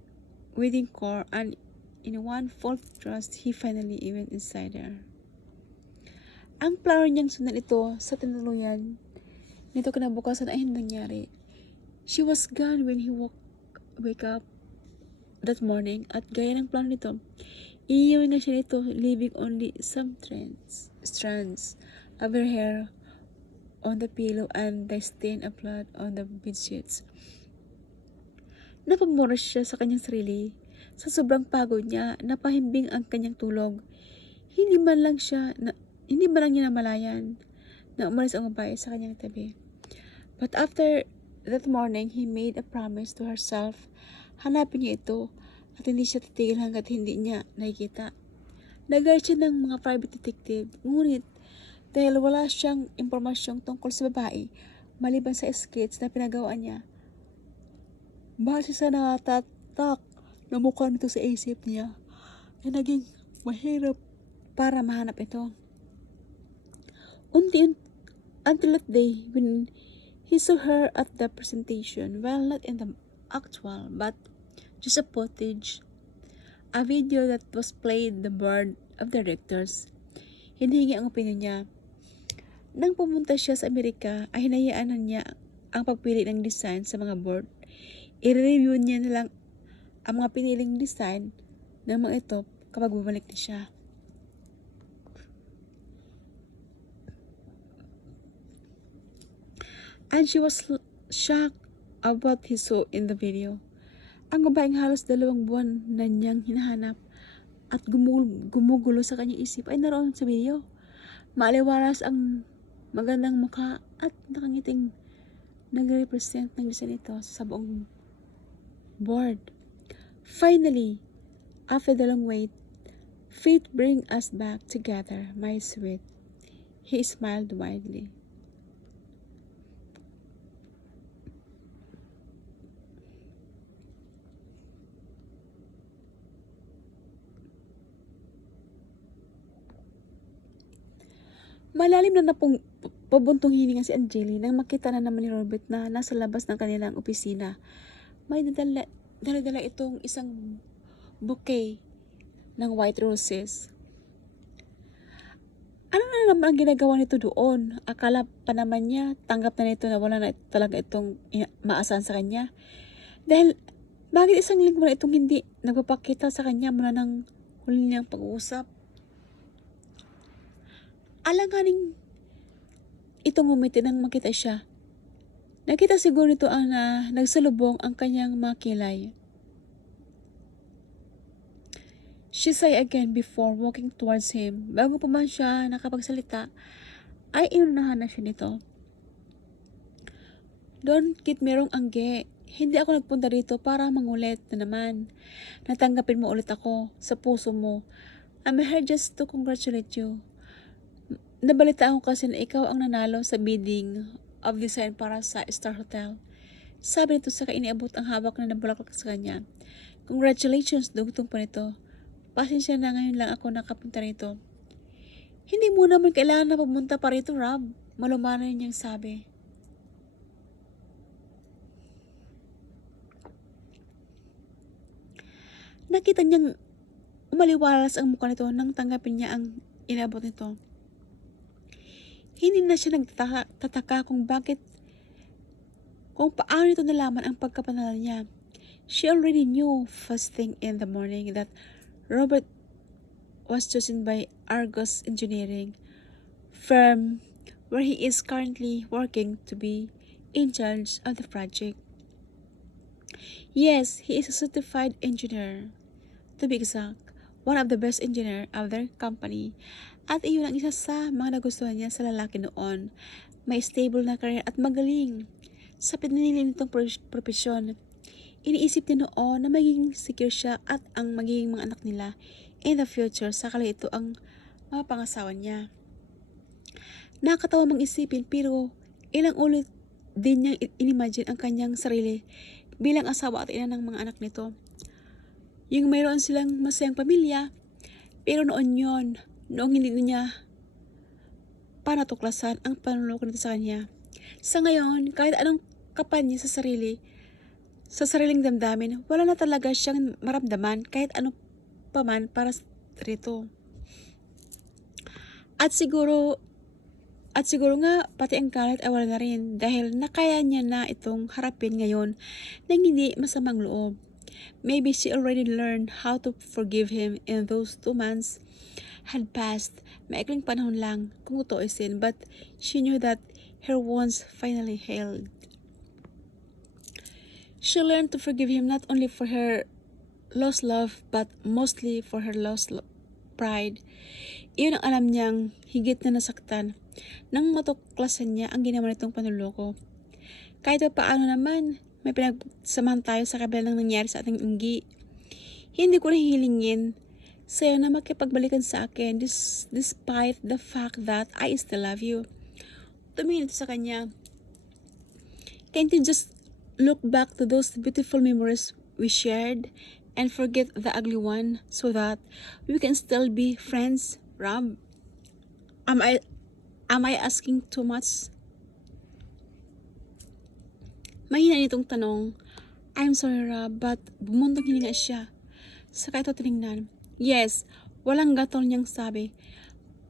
wedding core and in one full thrust, he finally went inside her. Ang plano niyang sundan ito sa tinuluyan nito kinabukasan ay hindi nangyari. She was gone when he wake up that morning at gaya ng plano nito, iiwan nga siya nito leaving only some strands of her hair on the pillow and the stain of blood on the bedsheets. Napamura siya sa kanyang sarili. Sa sobrang pagod niya, napahimbing ang kanyang tulog. Hindi man lang niya namalayan na umalis ang babae sa kanyang tabi. But after that morning, he made a promise to herself. Hanapin niya ito at hindi siya titigil hanggat hindi niya nakikita. Nag-guard siya ng mga private detective. Ngunit dahil wala siyang impormasyong tungkol sa babae, maliban sa skits na pinagawa niya, base sa nakatatak na mukha nito sa isip niya, ay naging mahirap para mahanap ito. Until that day when he saw her at the presentation, well, not in the actual, but just a footage, a video that was played the board of directors. Hinihingi ang opinion niya. Nang pumunta siya sa Amerika, ay hinayaan niya ang pagpili ng design sa mga board. I-review niya na lang ang mga piniling design ng mga ito kapag bumalik na siya. And she was shocked of what he saw in the video. Ang babaeng halos 2 buwan na niyang hinahanap at gumugulo sa kanyang isip ay naroon sa video. Maaliwalas ang magandang mukha at nakangiting nagre-represent ng design ito sa buong board. Finally, after the long wait, fate bring us back together, my sweet. He smiled widely. Malalim na pabuntong hininga si Angeli nang makita na naman ni Robert na nasa labas ng kanilang opisina. May dala itong isang bouquet ng white roses. Ano na naman ang ginagawa nito doon? Akala pa naman niya, tanggap na nito na wala na talaga itong maasahan sa kanya. Dahil, bakit isang linggo na itong hindi nagpapakita sa kanya mula ng huli niyang pag-uusap? Alanganing itong umiti nang makita siya. Nakita siguro nito ang nagsalubong ang kanyang mga kilay. She sighed again before walking towards him. Bago pa man siya nakapagsalita, ay inunahan na siya nito. Don't get me wrong, Angge. Hindi ako nagpunta dito para mangulit na naman. Natanggapin mo ulit ako sa puso mo. I'm here just to congratulate you. Nabalitaan ko kasi na ikaw ang nanalo sa bidding of design para sa Star Hotel. Sabi nito sa iniabot ang hawak na nabulaklak sa kanya. Congratulations, dugtong pa nito. Pasensya na, ngayon lang ako nakapunta rito. Hindi mo naman kailangan na pumunta pa rito, Rob. Malumanan niyang sabi. Nakita niyang umaliwalas ang mukha nito nang tanggapin niya ang inabot nito. Hindi na siya nagtataka kung paano nito nalaman ang pagkapanalo niya. She already knew first thing in the morning that Robert was chosen by Argos Engineering, firm where he is currently working, to be in charge of the project. Yes, he is a certified engineer. To be exact, one of the best engineer of their company. At iyon ang isa sa mga nagustuhan niya sa lalaki noon. May stable na career at magaling sa pinili nitong profesyon. Iniisip niya noon na magiging secure siya at ang magiging mga anak nila in the future, sakali ito ang mga pangasawa niya. Nakakatawa mang isipin, pero ilang ulit din niyang inimagine ang kanyang sarili bilang asawa at ina ng mga anak nito. Yung mayroon silang masayang pamilya, pero noong hindi niya pa natuklasan ang panluloko nito sa kanya. Sa ngayon, kahit anong kapan niya sa sariling damdamin, wala na talaga siyang maramdaman kahit ano pa man para rito. At siguro, At siguro nga pati ang galit ay wala na rin dahil nakaya niya na itong harapin ngayon ng hindi masamang loob. Maybe she already learned how to forgive him in those 2 months had passed. Maikling panahon lang kung tutuusin, but she knew that her wounds finally healed. She learned to forgive him not only for her lost love but mostly for her lost pride. Iyon ang alam niyang higit na nasaktan nang matuklasan niya ang ginawa nitong panuloko. Kahit pa paano naman, may pinagsamahan tayo sa kabila ng nangyari sa ating inggi. Hindi ko nahihilingin sa'yo na makipagbalikan sa akin despite the fact that I still love you. Tumingin ito sa kanya. Can't you just look back to those beautiful memories we shared and forget the ugly one so that we can still be friends, Rob? Am I asking too much? Mahina nitong tanong. I'm sorry, Rob, but bumuntong hininga siya. Saka ito tinignan. Yes, walang gatol niyang sabi.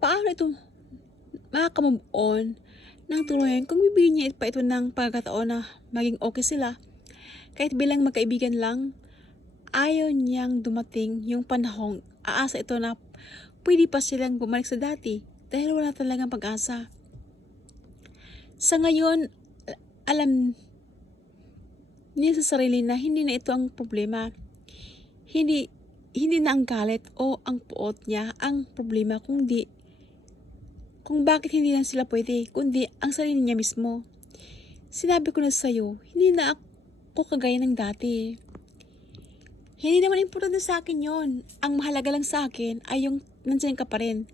Paano ito makaka-move on ng tuluyan kung bibigyan niya pa ito ng pagkakataon na maging okay sila? Kahit bilang magkaibigan lang, ayaw niyang dumating yung panahong aasa ito na pwede pa silang bumalik sa dati dahil wala talagang pag-asa. Sa ngayon, alam niya sa sarili na hindi na ito ang problema. Hindi na ang galit o ang puot niya ang problema kung bakit hindi na sila pwede, kundi ang sarili niya mismo. Sinabi ko na sa'yo, hindi na ako kagaya ng dati. Hindi naman importante sa akin yon. Ang mahalaga lang sa akin ay yung nandiyan ka pa rin.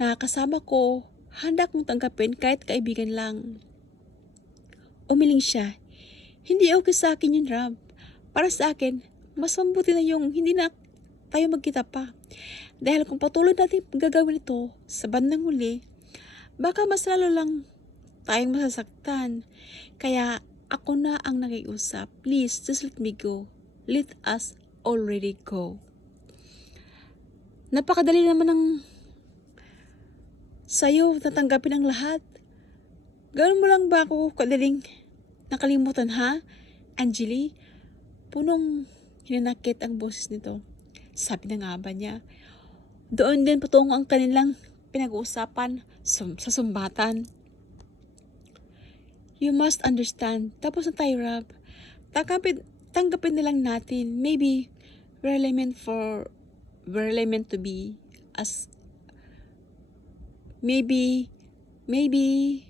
Nakakasama ko, handa kong tanggapin kahit kaibigan lang. Umiling siya. Hindi okay sa akin yun, Rob. Para sa akin, mas mabuti na yung hindi na tayo magkita pa. Dahil kung patuloy natin gagawin ito sa bandang huli, baka mas lalo lang tayong masasaktan. Kaya ako na ang nakiusap. Please, just let me go. Let us already go. Napakadali naman ng sa'yo tatanggapin ang lahat. Gano'n mo lang ba ako kadaling nakalimutan, ha? Angeli, punong hinanakit ang boses nito. Sabi na nga ba niya. Doon din patungo ang kanilang pinag-uusapan sa sumbatan. You must understand. Tapos na tayo, Rob. Tanggapin na lang natin. Maybe we're meant to be as maybe we're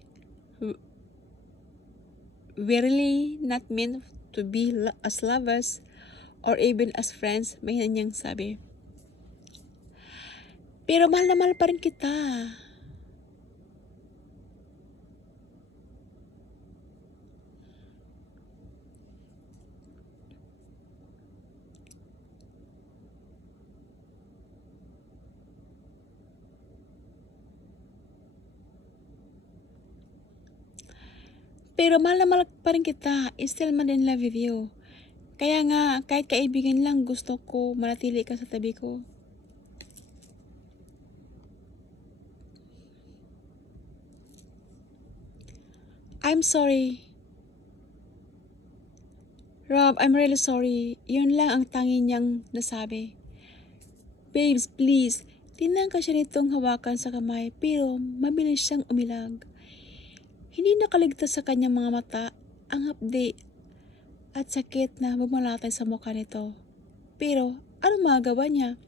really not meant to be as lovers or even as friends, may niyang sabi. Pero mahal na mahal pa rin kita. Pero mahal na mahal pa rin kita. Still man in love with you. Kaya nga, kahit kaibigan lang, gusto ko manatili ka sa tabi ko. I'm sorry. Rob, I'm really sorry. Yun lang ang tangi niyang nasabi. Babes, please. Tinangka siya nitong hawakan sa kamay pero mabilis siyang umilag. Hindi nakaligtas sa kanyang mga mata ang hapdi at sakit na bumalatay sa mukha nito. Pero anong magagawa niya?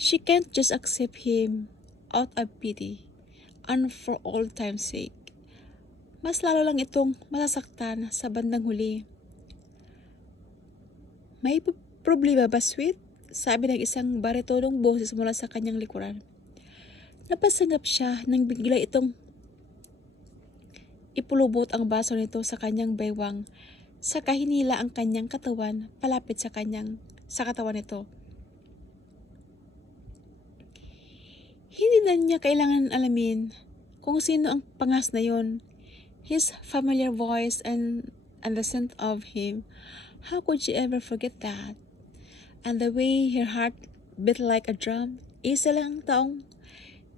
She can't just accept him out of pity and for all time's sake. Mas lalo lang itong masasaktan sa bandang huli. May problema ba, sweet? Sabi ng isang baritonong boses mula sa kanyang likuran. Napasangap siya nang bigla itong ipulubot ang baso nito sa kanyang baywang, saka hinila ang kanyang katawan palapit sa katawan nito. Hindi na niya kailangan alamin kung sino ang pangas na yon. His familiar voice and the scent of him. How could she ever forget that? And the way her heart beat like a drum. Isa lang ang taong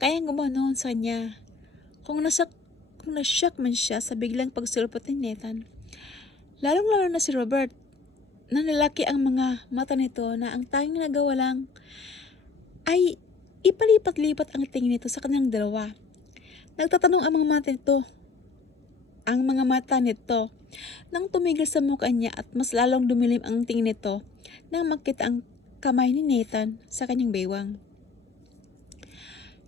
kayang gumanon sa kanya. Kung nashock man siya sa biglang pagsulpot ni Nathan, lalong-lalo na si Robert, nanlalaki ang mga mata nito na ang tanging nagawa lang ay ipalipat-lipat ang tingin nito sa kanilang dalawa. Nagtatanong ang mga mata nito nang tumigil sa mukha niya at mas lalong dumilim ang tingin nito nang makita ang kamay ni Nathan sa kanyang baywang.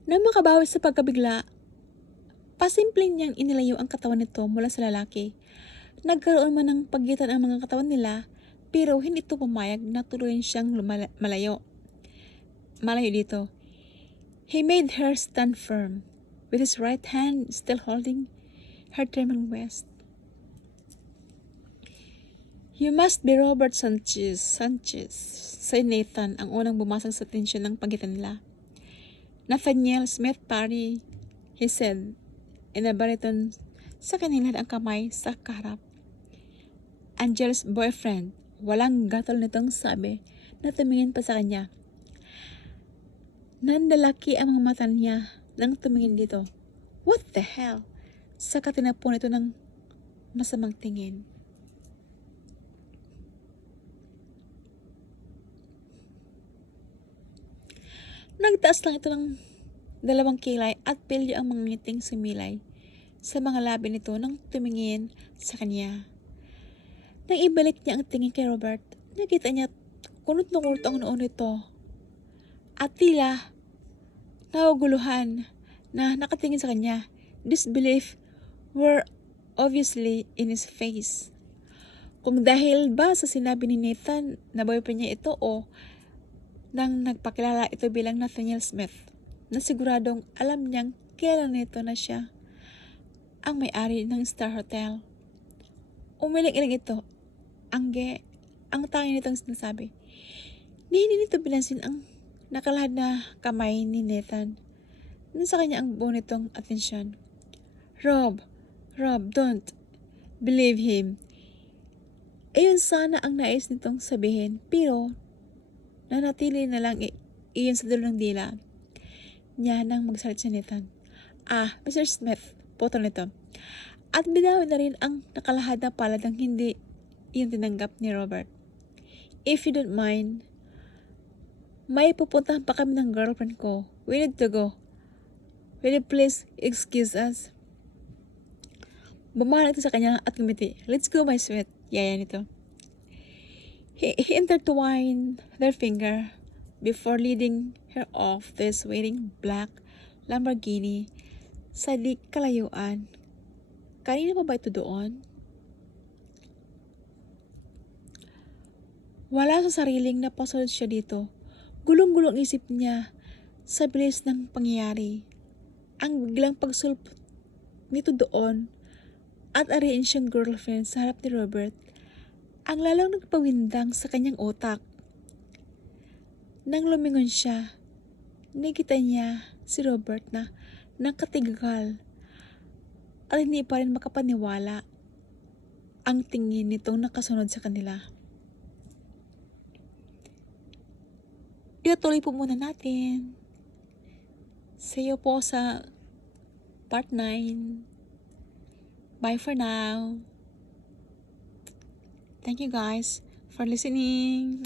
Nang makabawi sa pagkabigla, pasimpleng niyang inilayo ang katawan nito mula sa lalaki. Nagkaroon man ng pagitan ang mga katawan nila, pero hindi ito pumayag na tuluyan siyang malayo dito. He made her stand firm, with his right hand still holding her trembling waist. "You must be Robert Sanchez, said Nathan, ang unang bumasag sa tensyon ng pagitan nila. "Nathaniel Smith Parry," he said, in a baritone sa kanila ang kamay sa kaharap. "Angel's boyfriend," walang gatol nitong sabi na tumingin pa sa kanya. Nandalaki ang mga mata niya nang tumingin dito. "What the hell?" Saka tinapon ito ng masamang tingin. Nagtaas lang ito ng dalawang kilay at pilyo ang mga ngiting sumilay sa mga labi nito nang tumingin sa kanya. Nang ibalik niya ang tingin kay Robert, nakita niya kunot na kunot ang noon nito at tila naguguluhan na nakatingin sa kanya. Disbelief were obviously in his face. Kung dahil ba sa sinabi ni Nathan na boyfriend niya ito o nang nagpakilala ito bilang Nathaniel Smith, na siguradong alam niyang kailan nito na siya ang may-ari ng Star Hotel. Umiling-iling ito. Ang tanging nitong sinasabi. Hindi nito bilansin ang nakalahad na kamay ni Nathan. Nasa kanya ang buo nitong atensyon. Rob, don't believe him. Iyon sana ang nais nitong sabihin, pero nanatili na lang iyon sa dulo ng dila niya nang magsalit si Nathan. Mr. Smith, putol nito. At binawi na rin ang nakalahad na palad ng hindi iyon tinanggap ni Robert. "If you don't mind, may pupuntahan pa kami ng girlfriend ko. We need to go. Will you please excuse us?" Bumalik ito sa kanya at ngumiti. "Let's go, my sweet." Yaya nito. He intertwined their finger before leading her off to his waiting black Lamborghini sa di kalayuan. Kanina pa ba ito doon? Wala sa sariling napasunod siya dito. Gulong-gulong isip niya sa bilis ng pangyayari. Ang biglang pagsulpot nito doon at ariin siyang girlfriend sa harap ni Robert ang lalong nagpawindang sa kanyang utak. Nang lumingon siya, nakita niya si Robert na nakatigal at hindi pa rin makapaniwala ang tingin nitong nakasunod sa kanila. Itutuloy po muna natin. See you po sa part 9. Bye for now. Thank you guys for listening.